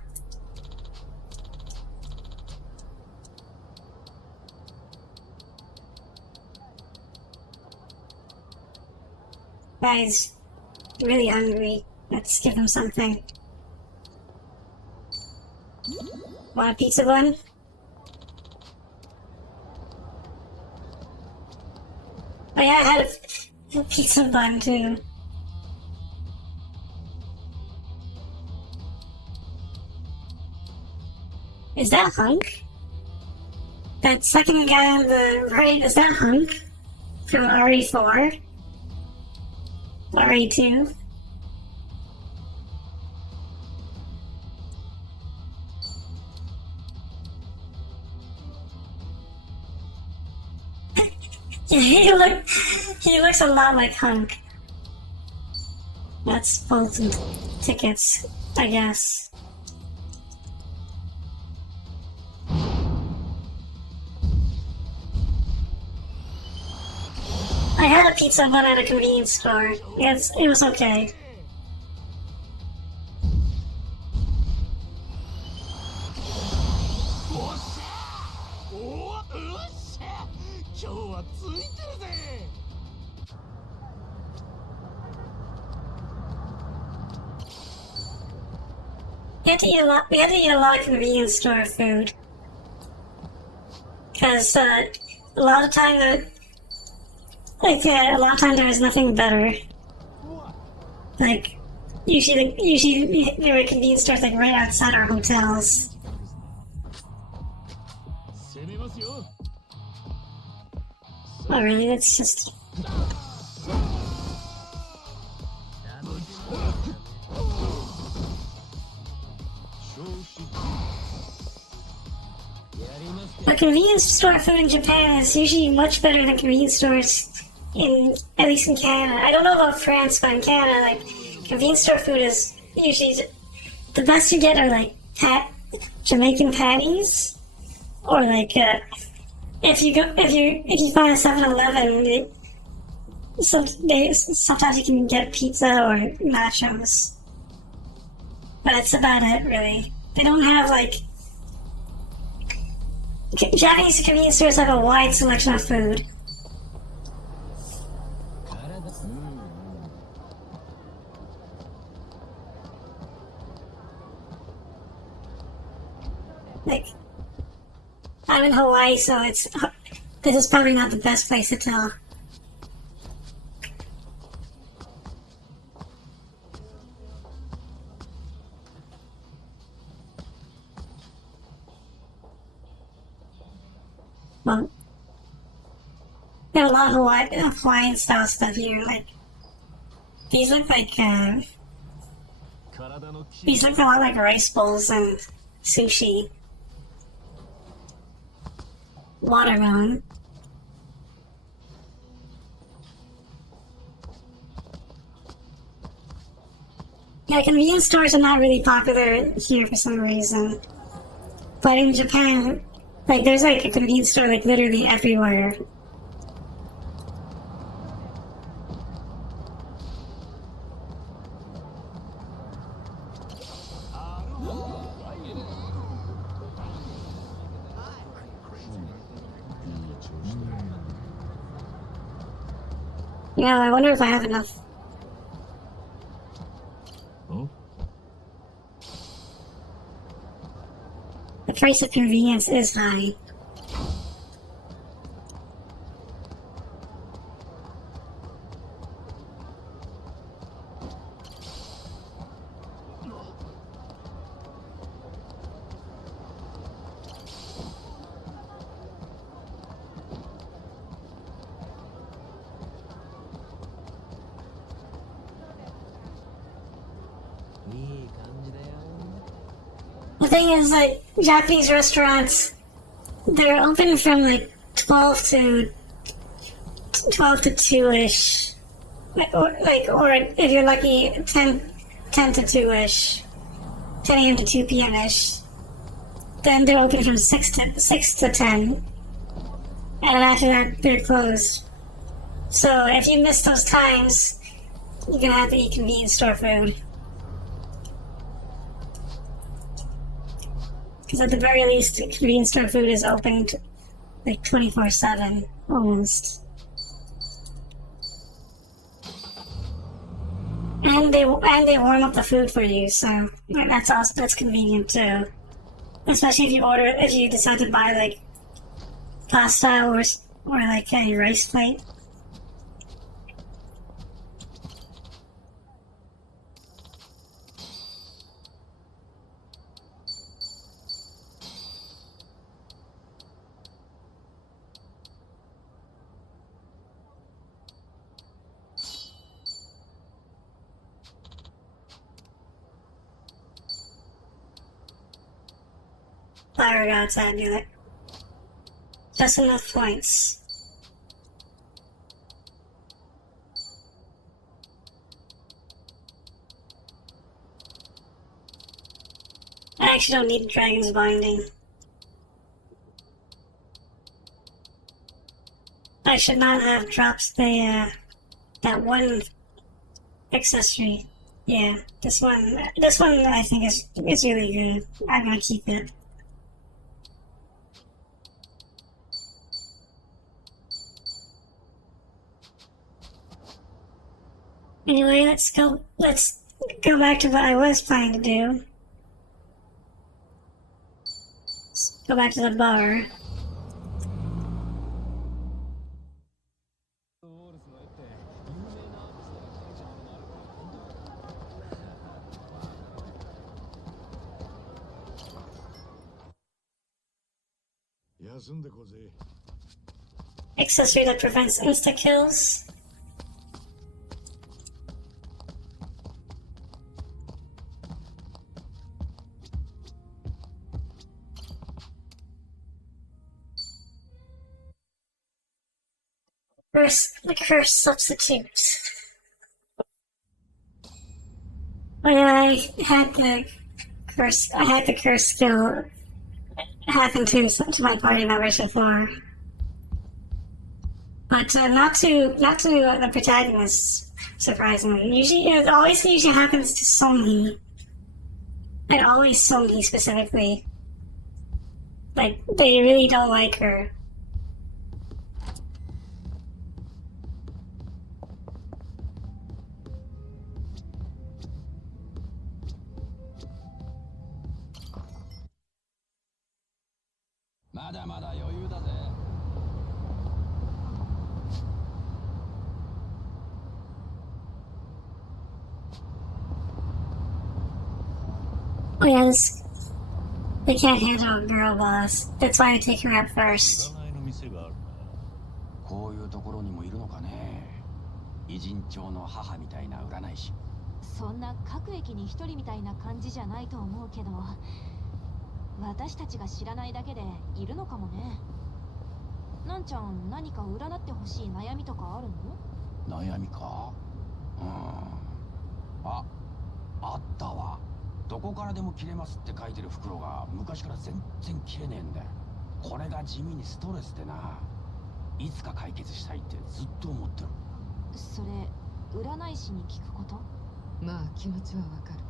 Guy's really hungry. Let's give him something. Want a pizza bun? Oh yeah, I had a pizza bun too. Is that Hunk? That second guy on the right, is that Hunk? From RE4? RE2? He looks a lot like Hunk. That's both tickets, I guess. I had a pizza bun at a convenience store. Yes, it was okay. We had to eat a lot of convenience store food. Because a lot of time there was nothing better. Like, usually there were convenience stores like right outside our hotels. Oh really? That's just... But convenience store food in Japan is usually much better than convenience stores at least in Canada. I don't know about France, but in Canada, like, convenience store food is usually the best you get are like Jamaican patties, or like if you find a 7-Eleven, sometimes you can get pizza or nachos, but that's about it really. They don't have like... Japanese convenience stores have a wide selection of food. Like, I'm in Hawaii, so this is probably not the best place to tell. Well, There's a lot of Hawaiian style stuff here. Like these look like these look a lot like rice bowls and sushi. Watermelon. Yeah, convenience stores are not really popular here for some reason. But in Japan, like there's like a convenience store like literally everywhere. You know, I wonder if I have enough. The price of convenience is high. The thing is, like, Japanese restaurants, they're open from like 12 to 2-ish. Or if you're lucky, 10 to 2-ish. 10 a.m. to 2 p.m.-ish. Then they're open from 6 to 10. And then after that, they're closed. So if you miss those times, you're gonna have to eat convenience store food. Because at the very least, convenience store food is open like 24/7, almost. And they warm up the food for you, so that's convenient too. Especially if you decide to buy like pasta or like a rice plate. Fire outside, do it. Just enough points. I actually don't need Dragon's Binding. I should not have dropped the that one accessory. Yeah, this one I think is really good. I'm gonna keep it. Anyway, let's go back to what I was planning to do. Let's go back to the bar. Accessory that prevents insta-kills. The curse substitutes. Oh yeah, I had the curse skill happen to my party members before. But not to the protagonists, surprisingly. It always usually happens to Songi. And always Songi specifically. Like, they really don't like her. Oh yeah, they can't handle a girl boss. That's why I take her out first. 占いの店があるな。こういうところにもいるのかね。偉人帳の母みたいな占い師。そんな各駅に一人みたいな感じじゃないと思うけど、私たちが知らないだけでいるのかもね。なんちゃん、何か占ってほしい悩みとかあるの？悩みか。あったわ。どこからでも切れますって書いてる袋が昔から全然切れねえんだよ。これが地味にストレスでな。いつか解決したいってずっと思ってる。それ、占い師に聞くこと？まあ気持ちはわかる。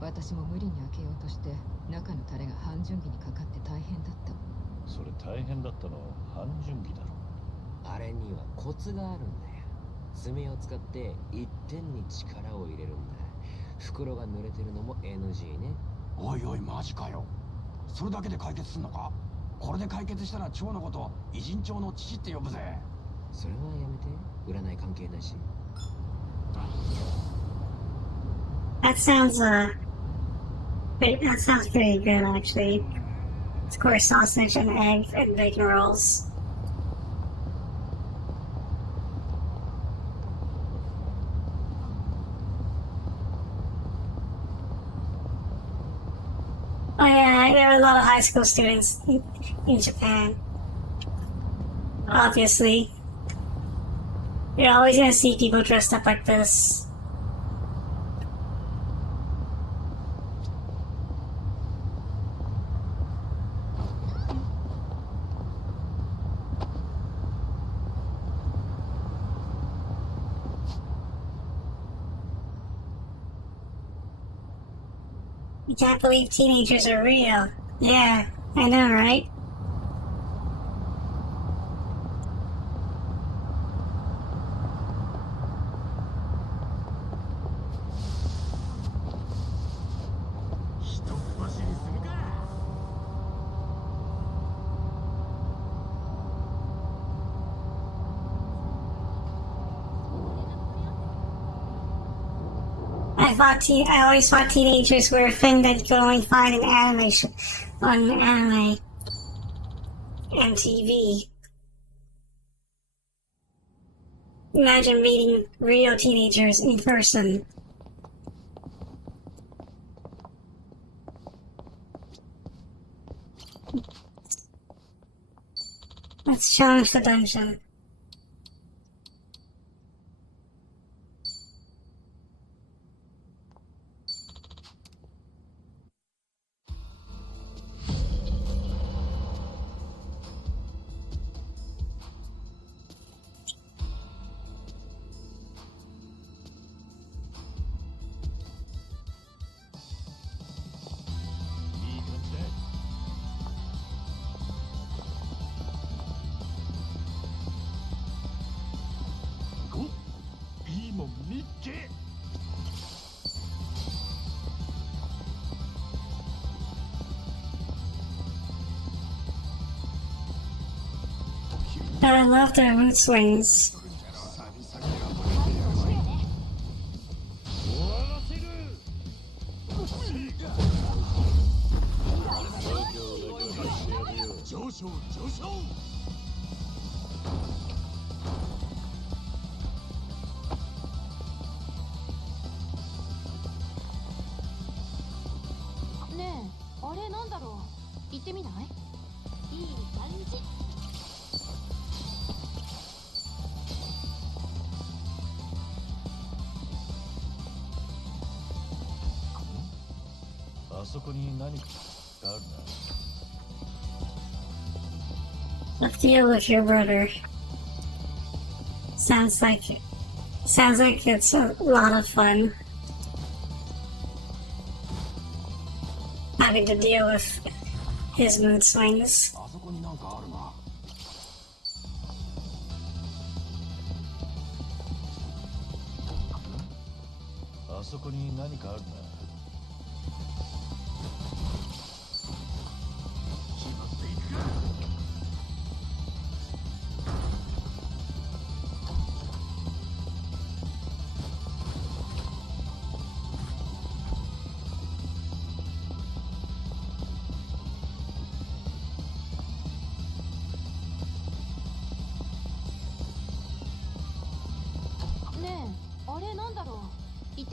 私も無理に開けようとして中のタレが半純儀にかかって大変だった。それ大変だったの半純儀だろ。あれにはコツがあるんだよ。爪を使って一点に力を入れるんだ。袋が濡れてるのも NG ね。おいおい、マジかよ。それだけで解決すんのか？これで解決したら蝶のこと偉人帳の父って呼ぶぜ。それはやめて。占い関係ないし。That sounds that sounds pretty good actually. Of course, sausage and egg and bacon rolls. Oh yeah, there are a lot of high school students in Japan. Obviously. You're always gonna see people dressed up like this. You can't believe teenagers are real. Yeah, I know, right? I always thought teenagers were a thing that you could only find in animation, on anime and TV. Imagine meeting real teenagers in person. Let's challenge the dungeon. I love their mood swings. Ne, あれなんだろう。行ってみない？いい感じ。あそこに何かあるな。 Let's deal with your brother. Sounds like it's a lot of fun. Having to deal with his mood swings. あそこになんかあるな。あそこに何かあるな。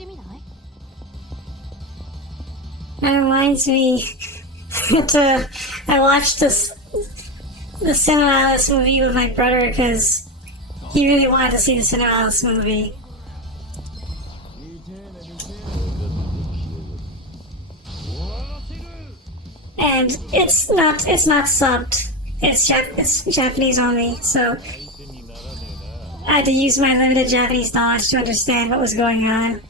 ってみない？ That reminds me that I watched the Cinemalis movie with my brother because he really wanted to see the Cinemalis movie. And it's not subbed. It's Japanese only, so I had to use my limited Japanese knowledge to understand what was going on.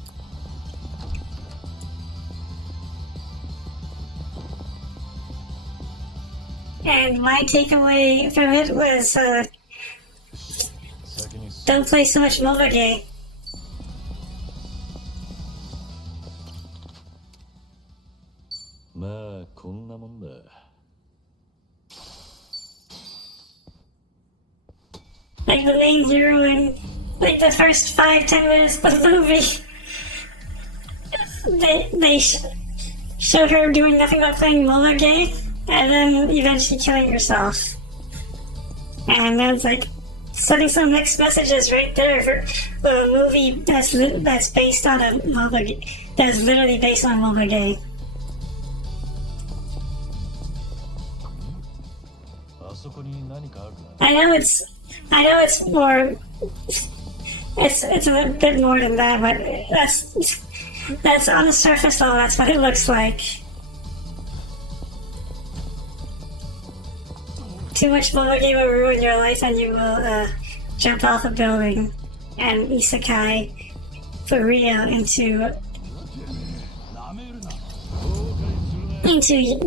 And my takeaway from it was, don't play so much mobile game. Like the main hero in like the first 5-10 minutes of the movie, they show her doing nothing but playing mobile game, and then eventually killing herself. And that's like sending some mixed messages right there for a movie that's based on a mobile game, that's literally based on a mobile game. I know it's more. It's a bit more than that, but that's on the surface level. That's what it looks like. Too much mobile game will ruin your life, and you will jump off a building and isekai for real into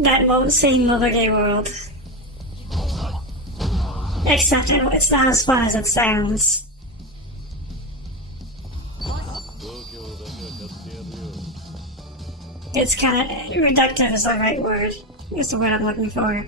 that same mobile game world. Except it's not as fun as it sounds. It's kind of reductive is the right word. Is the word I'm looking for.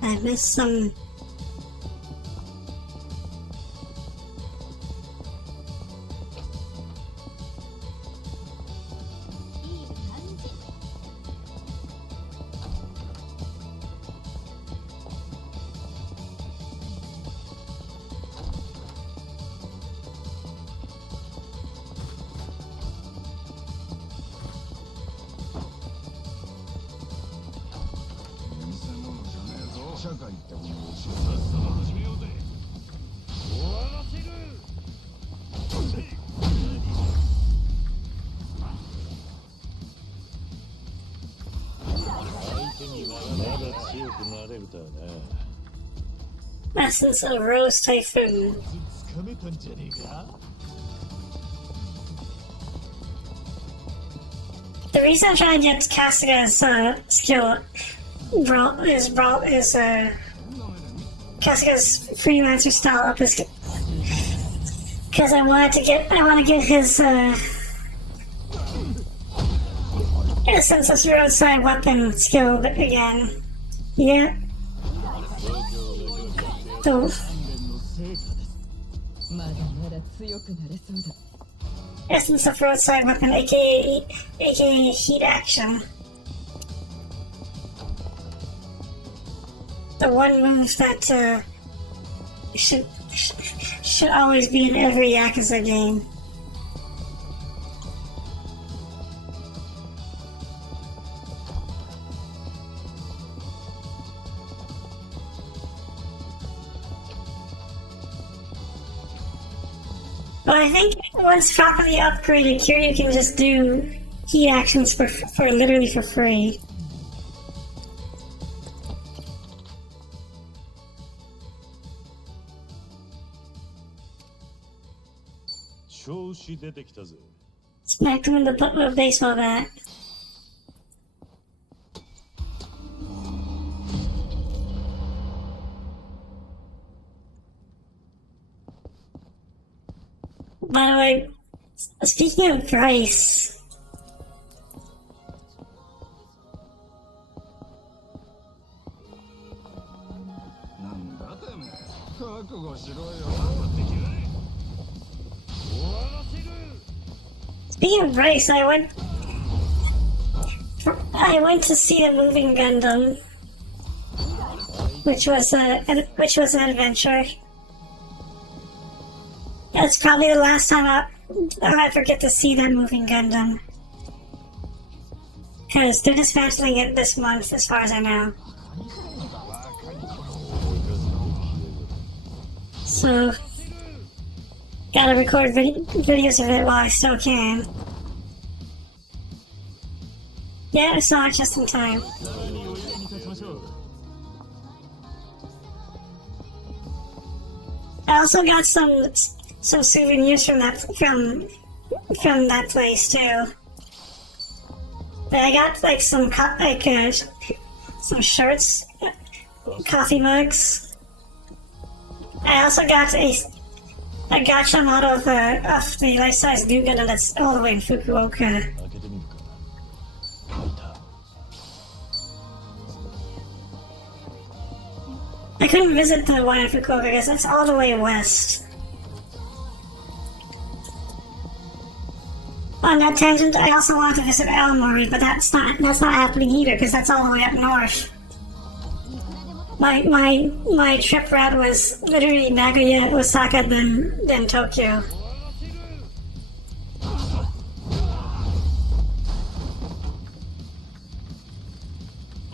I missed some. Essence of Rose Typhoon. The reason I'm trying to get Kasuga's skill is Kasuga's freelancer style up is because I want to get his Essence of Roadside Weapon skill again. Yeah. So, Essence of Roadside Weapon, aka Heat Action. The one move that should always be in every Yakuza game. But I think once properly upgraded, Kiryu can just do heat actions for literally for free. Smack him in the butt with a baseball bat. By the way, speaking of Bryce, speaking of Bryce, I went to see the moving Gundam, which was an adventure. It's probably the last time I'll ever get to see that moving Gundam, because they're dismantling it this month, as far as I know. So, gotta record videos of it while I still can. Yeah, I saw it just in time. I also got some souvenirs from that place too. But I got like some shirts, coffee mugs. I also got a gacha model of the life-size new Gundam that's all the way in Fukuoka. I couldn't visit the one in Fukuoka because that's all the way west. On that tangent, I also wanted to visit Aomori, but that's not happening either because that's all the way up north. My trip route was literally Nagoya, Osaka, then Tokyo.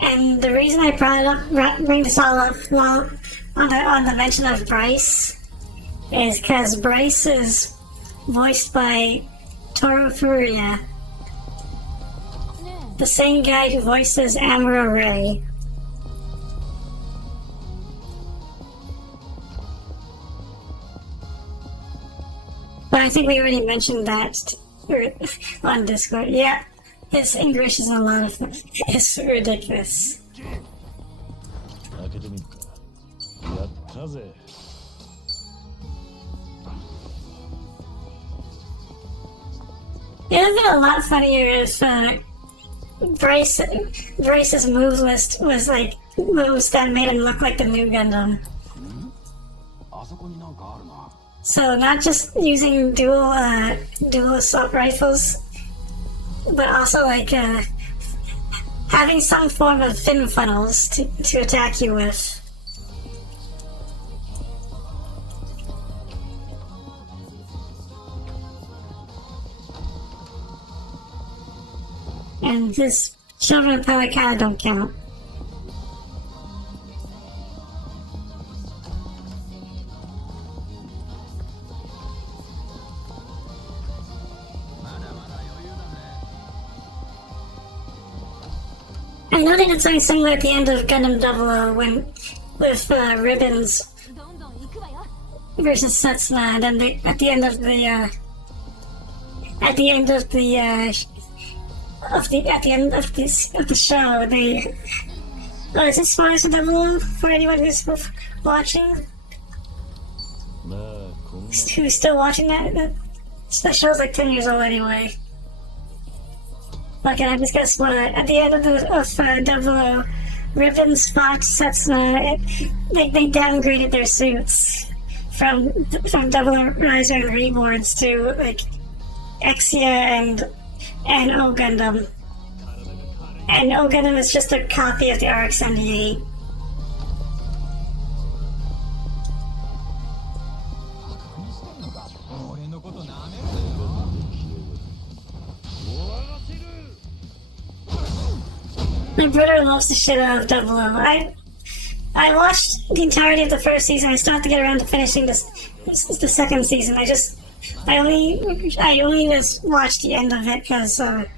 And the reason I bring this all up on the mention of Bryce is because Bryce is voiced by Toru Furuya, the same guy who voices Amuro Ray. But I think we already mentioned that on Discord. Yeah, his English is it's ridiculous. It would have been a lot funnier if Bryce's move list was like moves that made him look like the new Gundam. So not just using dual assault rifles, but also like having some form of fin funnels to attack you with. And his children probably kind of don't count. I know they did something similar at the end of Gundam 00 with Ribbons versus Setsuna, and then at the end of the show, they... Oh, is this spoilers for 00 for anyone who's watching? Who's still watching that? That show's like 10 years old anyway. Okay, I'm just gonna spoil it. At the end of 00, Ribbons, Fox, Setsuna, they downgraded their suits from Double Riser and Reborns to like Exia and O Gundam. And O Gundam is just a copy of the RX-78. My brother loves the shit out of 00. I watched the entirety of the first season. I still have to get around to finishing the second season. I only just watched the end of it because and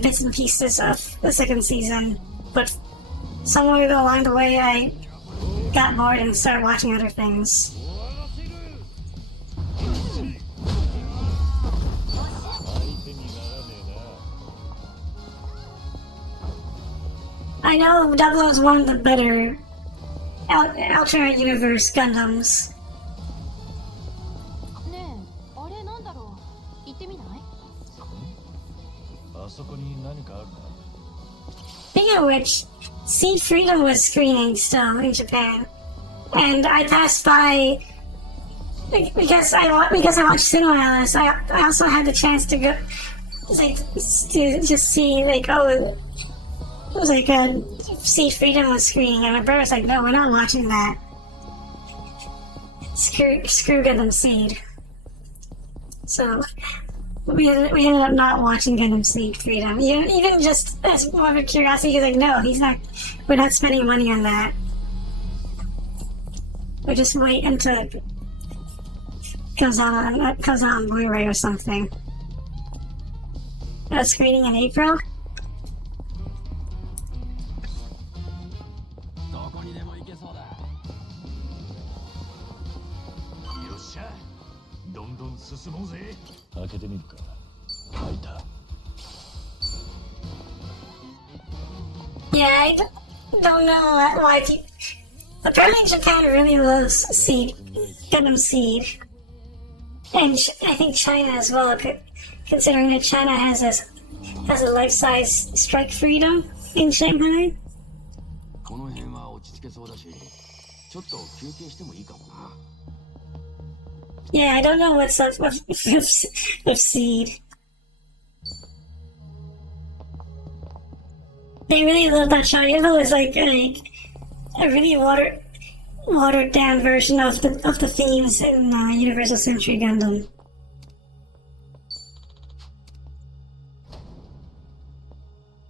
bits and pieces of the second season. But somewhere along the way, I got bored and started watching other things. I know 00 is one of the better alternate universe Gundams. れなんだろう。行ってみない？あそこに何かあるな。 Speaking of which, Seed Freedom was screening still in Japan, and I passed by because I watched Cinema Alice. I also had the chance to go, like, to just see, like, oh, it was like Seed Freedom was screening, and my brother was like, no, we're not watching that. Screw Gundam Seed. So we ended up not watching Gundam Seed Freedom, even just as more of a curiosity. He's like, no, we're not spending money on that. We'll just wait until it comes out on Blu-ray or something. Screening in April. どこにでも行けそうだ。よっしゃ、どんどん進もうぜ。開けてみるか。開いた。 Yeah, I don't know why people. Apparently, Japan really loves Seed, Gundam Seed, and I think China as well. Considering that China has a life-size Strike Freedom in Shanghai. この辺は落ち着けそうだし、ちょっと休憩してもいいかもな。 Yeah, I don't know what's up with Seed. They really love that show. Even though it's like a really watered down version of the themes in Universal Century Gundam.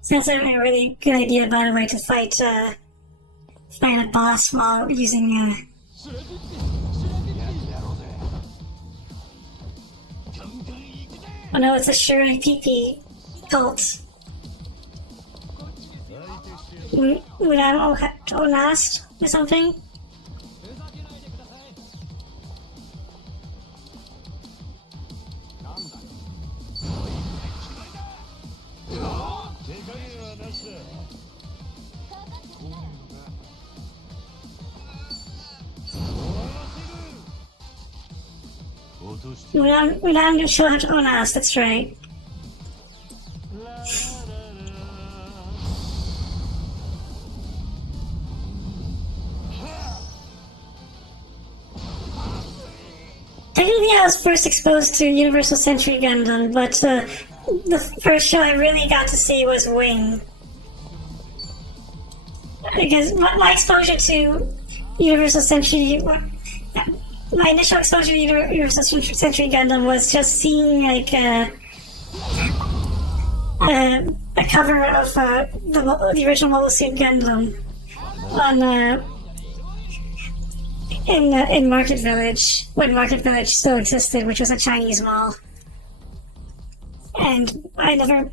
Sounds like a really good idea, by the way, to fight a boss while using Oh no, it's a Shuri PP cult. Without Onast or something? We're not even sure how to Onast, that's right. Technically, I was first exposed to Universal Century Gundam, but the first show I really got to see was Wing. Because my exposure to Universal Century, my initial exposure to Universal Century Gundam was just seeing like a cover of the original Mobile Suit Gundam on in Market Village, when Market Village still existed, which was a Chinese mall. And I didn't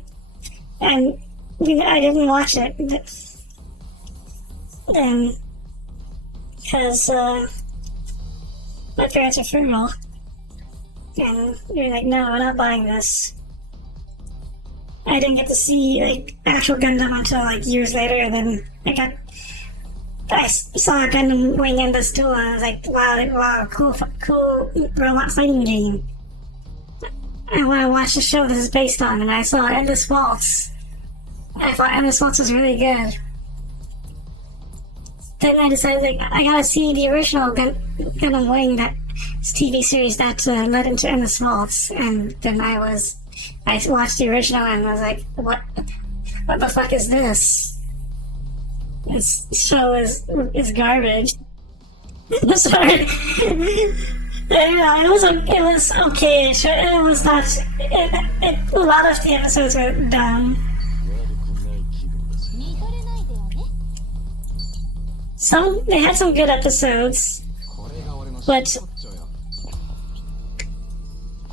watch it, because my parents are frugal, and they're like, no, we're not buying this. I didn't get to see like actual Gundam until like years later, and then I saw a Gundam Wing in the store, and I was like, wow, cool robot fighting game. I want to watch the show this is based on, and I saw Endless Waltz. I thought Endless Waltz was really good. Then I decided, like, I gotta see the original Gundam Wing, that TV series that led into Endless Waltz, and then I watched the original and I was like, what the fuck is this? This show is garbage. Sorry. Yeah, it was okay. Sure, it was not. A lot of the episodes were dumb. They had some good episodes, but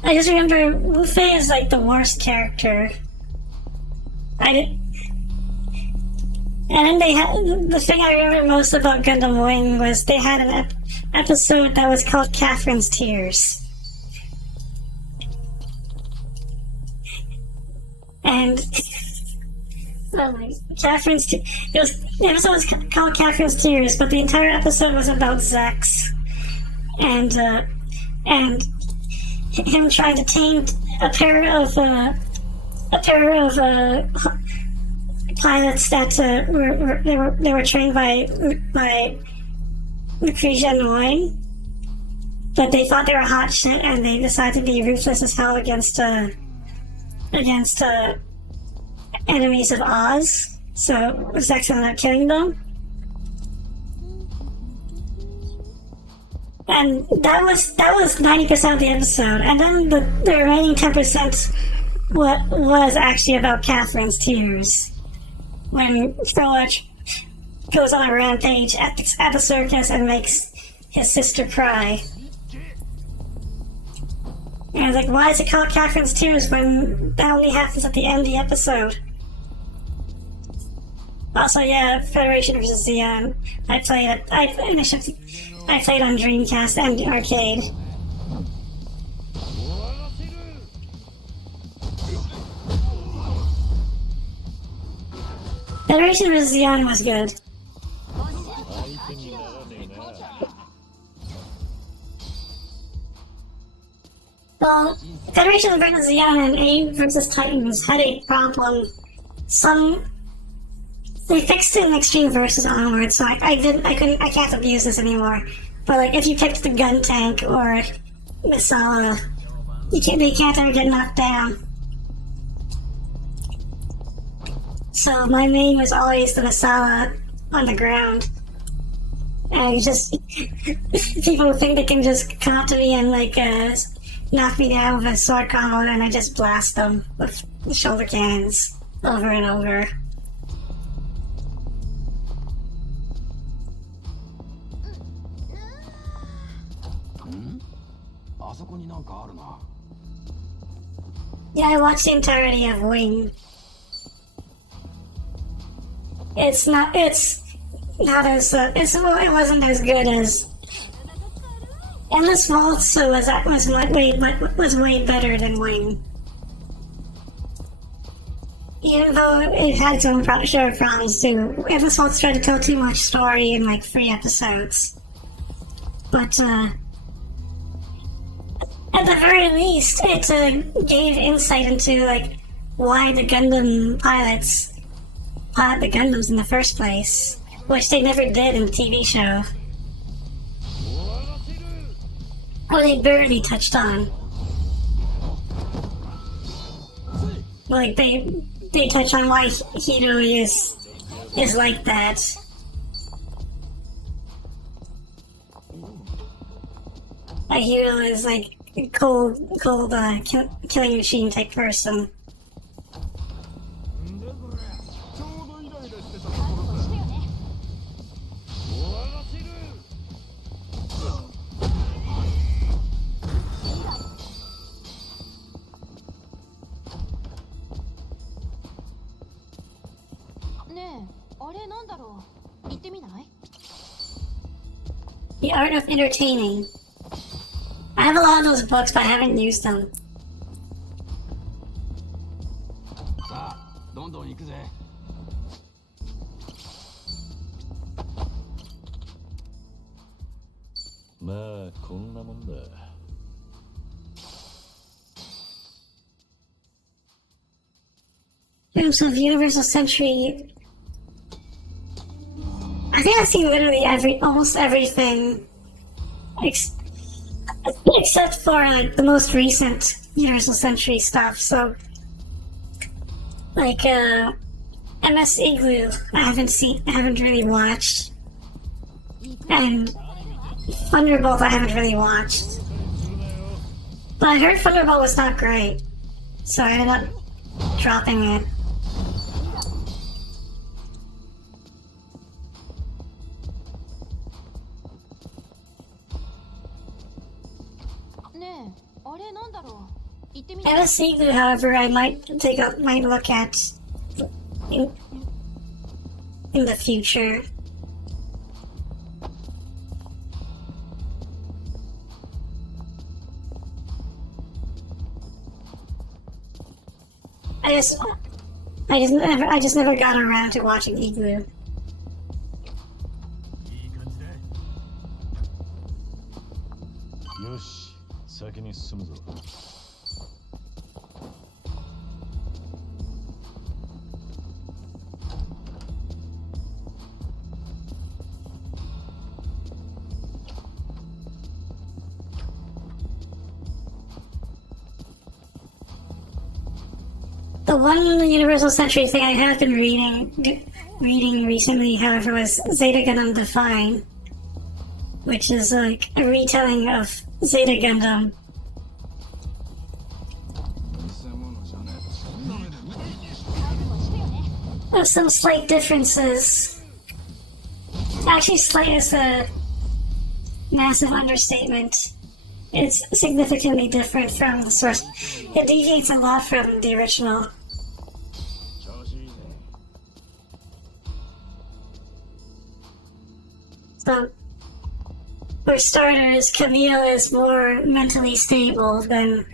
I just remember Luffy is like the worst character. And then they had, the thing I remember most about Gundam Wing was they had an episode that was called Catherine's Tears. And Catherine's Tears. The episode was called Catherine's Tears, but the entire episode was about Zex. And him trying to taint a pair of pilots that they were trained by Lucretia and Noel, but they thought they were hot shit, and they decided to be ruthless as hell against enemies of Oz. So Zex ended up killing them. And that was 90% of the episode, and then the remaining 10% was actually about Catherine's tears when Philip goes on a rampage at the circus and makes his sister cry. And I was like, why is it called Catherine's tears when that only happens at the end of the episode? Also, yeah, Federation vs. Xeon. I played on Dreamcast and arcade. Federation vs. Xeon was good. Well, Federation vs. Xeon and A vs. Titans had a problem. They fixed it in Extreme Versus onward, so I can't abuse this anymore. But like, if you picked the gun tank or Masala, they can't ever get knocked down. So my main was always the Masala on the ground. And people think they can just come up to me and like, knock me down with a sword combo, and I just blast them with the shoulder cannons over and over. Yeah, I watched the entirety of Wing. It wasn't as good as Endless Waltz was way better than Wing. Even though it had its own share of problems too. Endless Waltz tried to tell too much story in like 3 episodes. But at the very least, it gave insight into like why the Gundam pilots pilot the Gundams in the first place, which they never did in the TV show. Or they barely touched on. Like they touch on why Hiro is like that. Hiro is like a cold killing machine type person. The Art of Entertaining. I have a lot of those books, but I haven't used them. In terms of Universal Century, I think I've seen literally almost everything, except for like the most recent Universal Century stuff. So, like MS Igloo, I haven't really watched, and Thunderbolt I haven't really watched. But I heard Thunderbolt was not great, so I ended up dropping it. MS Igloo, however, I might look at in the future. I just never got around to watching Igloo. Yoshi, 先に進むぞ。The one Universal Century thing I have been reading recently, however, was Zeta Gundam Define, which is like a retelling of Zeta Gundam. Some slight differences. Actually, slight is a massive understatement. It's significantly different from the source. It deviates a lot from the original. So, for starters, Camille is more mentally stable than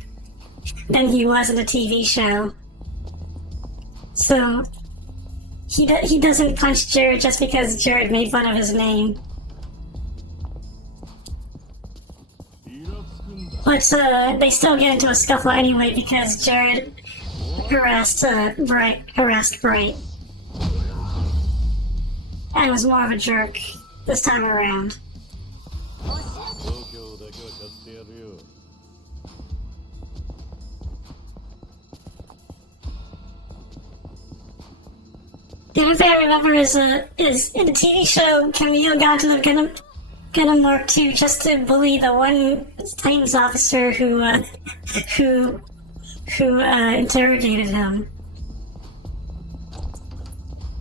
he was in the TV show. So, he doesn't punch Jared just because Jared made fun of his name. But they still get into a scuffle anyway because Jared harassed Bright. And was more of a jerk this time around. The other thing I remember is in the TV show, Camille got into the Gundam Mark II just to bully the one Titans officer who interrogated him.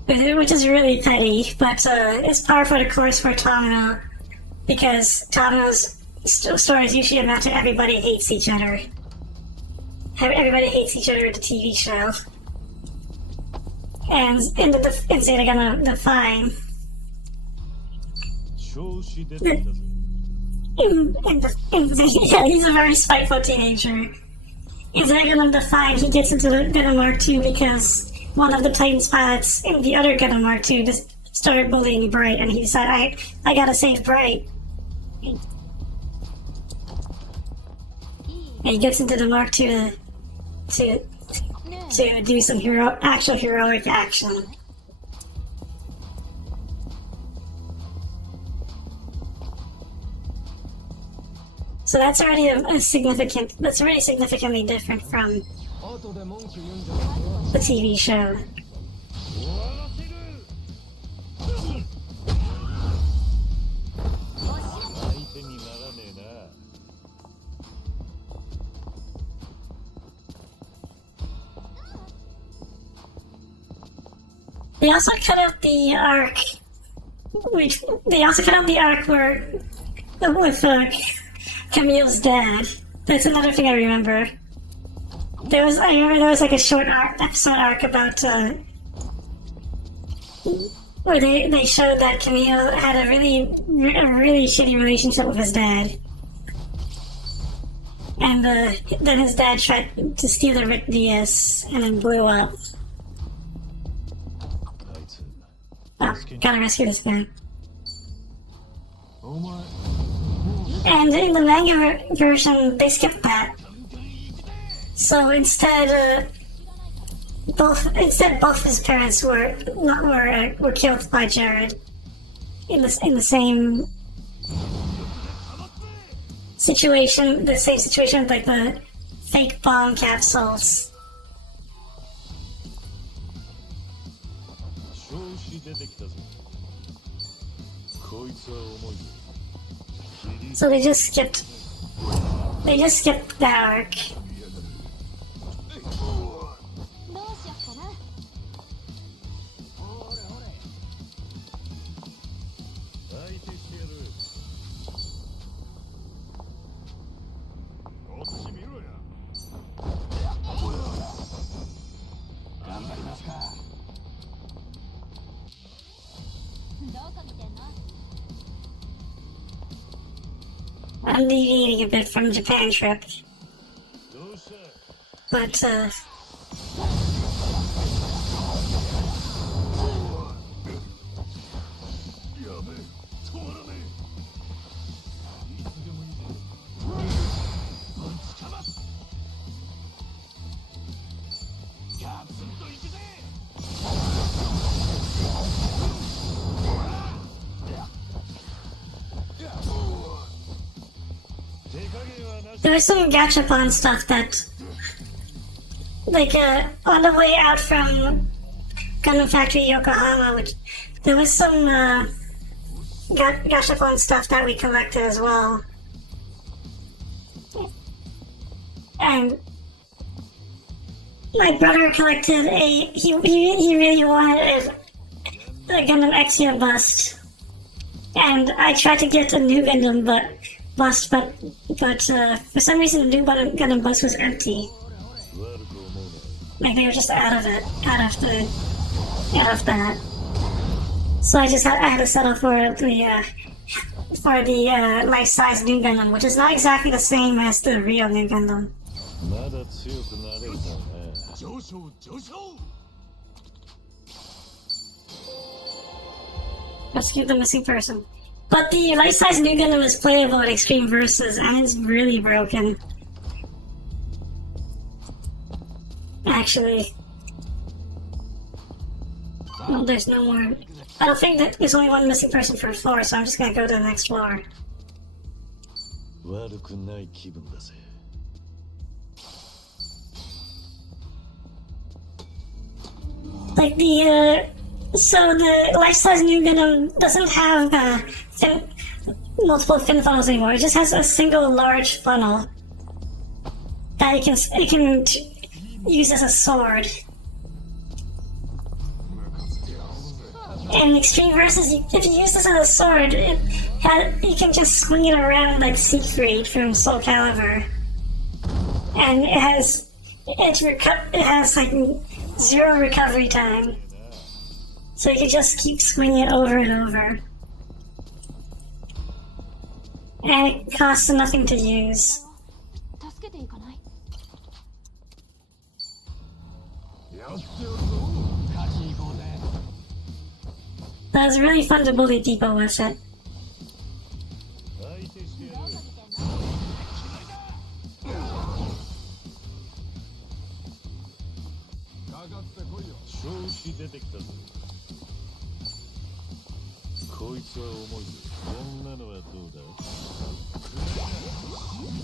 Which is really petty, but it's par for the course for Tomino, because Tomino's stories usually amount to everybody hates each other. Everybody hates each other at the TV show. And in Zeta Gundam Define, he's a very spiteful teenager. In Zeta Gundam Define, he gets into the Gundam Mark II because one of the Titans pilots in the other Gundam Mark II just started bullying Bright, and he decided, I gotta save Bright. And he gets into the Mark II to do some actual heroic action. So that's already significantly different from the TV show. They also cut out the arc, where with Camille's dad. That's another thing I remember. I remember there was like a short episode arc about where they showed that Camille had a really shitty relationship with his dad, and then his dad tried to steal the Rick DS and then blew up. Oh, gotta rescue this guy. And in the manga version, they skipped that. So instead, both his parents were killed by Jared in the same situation. The same situation with like the fake bomb capsules. So they just skipped that arc. I'm deviating a bit from Japan trip, but there was some gachapon stuff that, like, on the way out from Gundam Factory Yokohama, which there was some gachapon stuff that we collected as well. And my brother collected he really wanted a Gundam Exia bust. And I tried to get a new Gundam bust, but for some reason the new Gundam bust was empty. Like they were just out of that. So I had to settle for the life-size new Gundam, which is not exactly the same as the real new Gundam. Rescue the missing person. But the life-size new Gundam is playable at Extreme Versus, and it's really broken. Actually. Well, there's no more. I don't think that there's only one missing person per floor, so I'm just gonna go to the next floor. Like so the life-size new Gundam doesn't have multiple fin funnels anymore. It just has a single large funnel that it can use as a sword. In Extreme Versus, if you use this as a sword, you can just swing it around like Siegfried from Soul Calibur, and it has like 0 recovery time, so you can just keep swinging it over and over, and it costs nothing to use. That was really fun to bully people with it.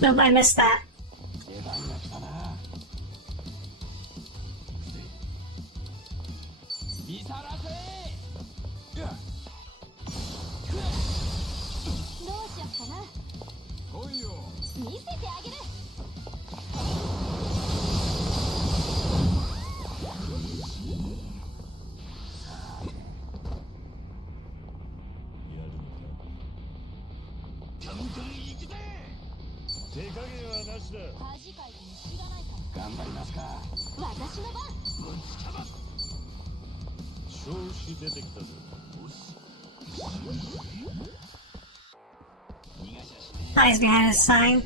Nope, I missed that. Hides behind his sign.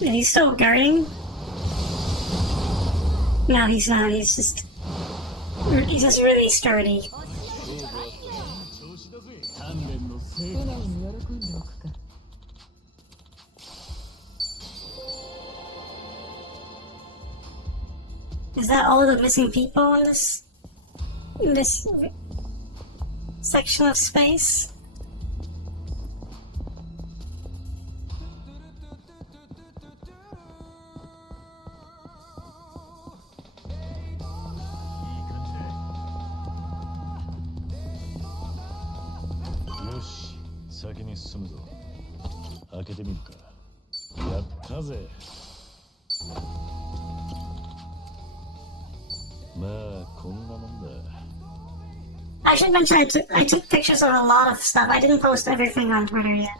Is he still guarding? No, he's not. He's just really sturdy. Is that all the missing people in this section of space? I should mention I took pictures of a lot of stuff. I didn't post everything on Twitter yet.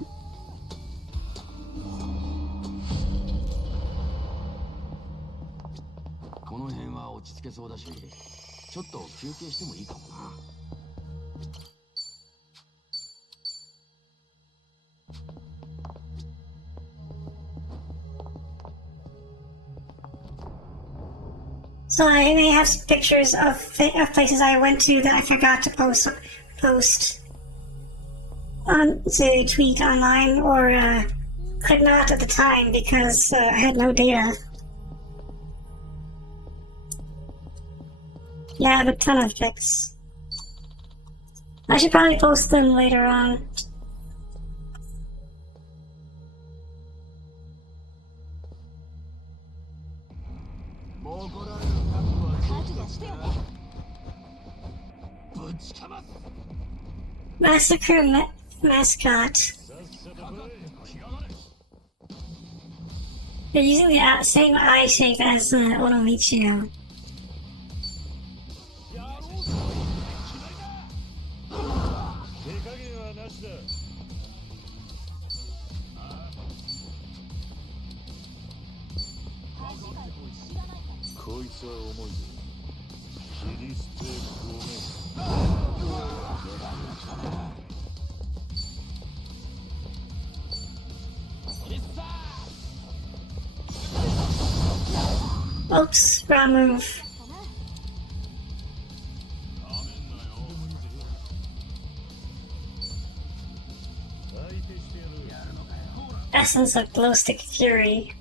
So I may have some pictures of places I went to that I forgot to post on to tweet online, or could not at the time because I had no data. Yeah, I have a ton of pics. I should probably post them later on. Massacre mascot. They're using the same eye shape as Onomichio. Oops, wrong move. Essence of Glow Stick Fury.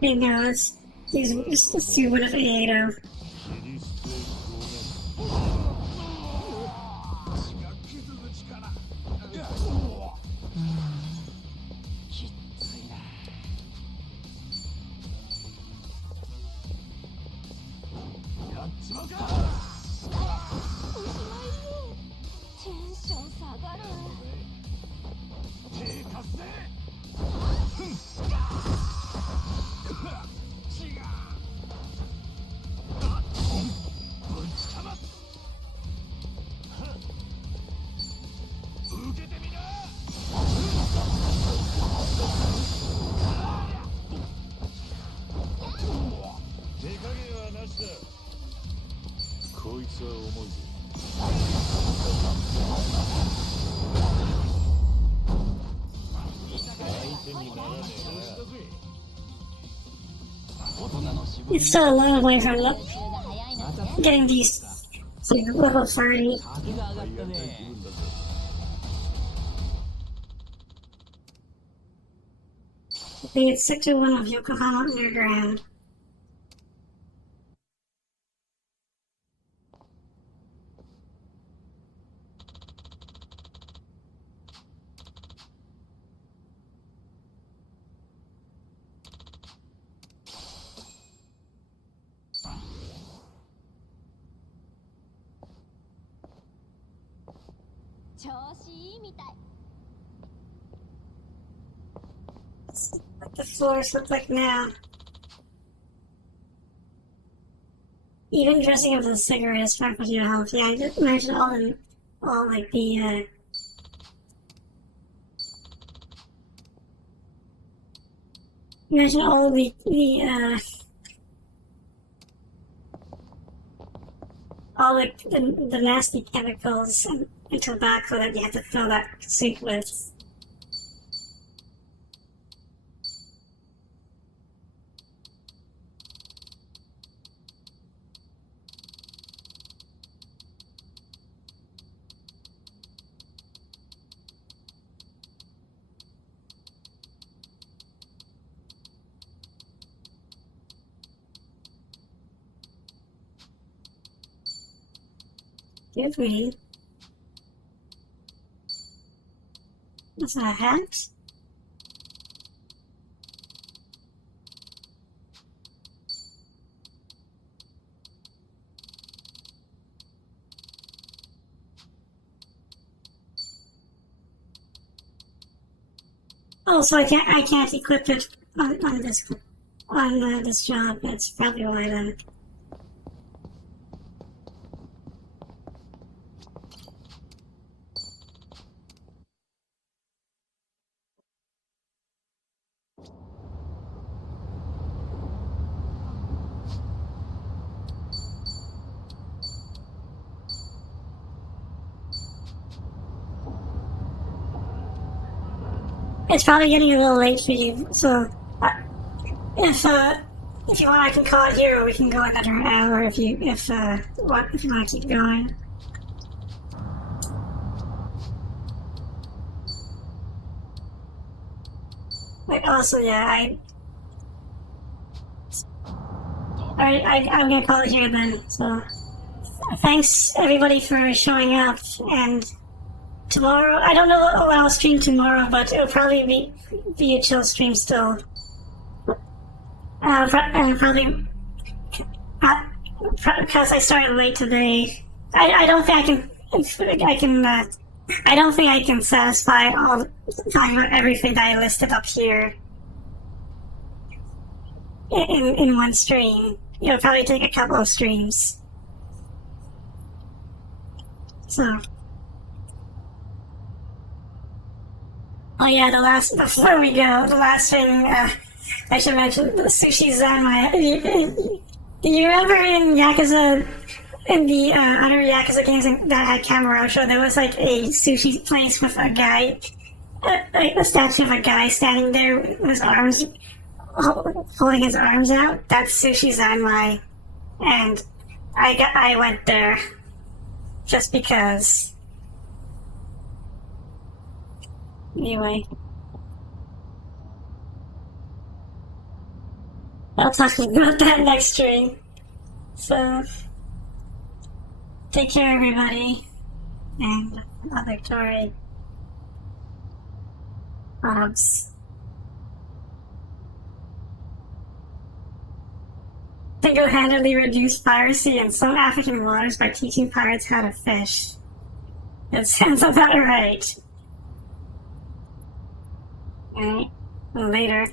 Hey now, let's see what if Ado. It's still a long way from getting these to level 30. I think it's Sector 1 of Yokohama Underground. What the floors look like now. Even dressing up as a cigarette is fine for your health. Yeah, I just imagine all like the imagine all all the nasty chemicals and tobacco that you have to fill that suit with. Give me. Is that a hat? Oh, so I can't equip it on this job. That's probably why then. It's probably getting a little late for you, so if you want, I can call it here, or we can go another hour if you want to keep going. Wait, also, yeah, I'm gonna call it here then. So, thanks everybody for showing up, and tomorrow, I don't know what I'll stream tomorrow, but it'll probably be a chill stream still. Probably because I started late today. I don't think I don't think I can satisfy talking about everything that I listed up here in one stream. It'll probably take a couple of streams. So. Oh yeah, before we go, the last thing I should mention, the Sushi Zanmai. Do you remember in Yakuza, in the other Yakuza games that had Kamurocho, there was like a sushi place with a guy, a statue of a guy standing there with his arms, holding his arms out? That's Sushi Zanmai. And I went there just because. Anyway. I'll talk about that next stream. So, take care everybody. And Victoria. VODs. Single-handedly reduced piracy in some African waters by teaching pirates how to fish. It sounds about right. Alright, later.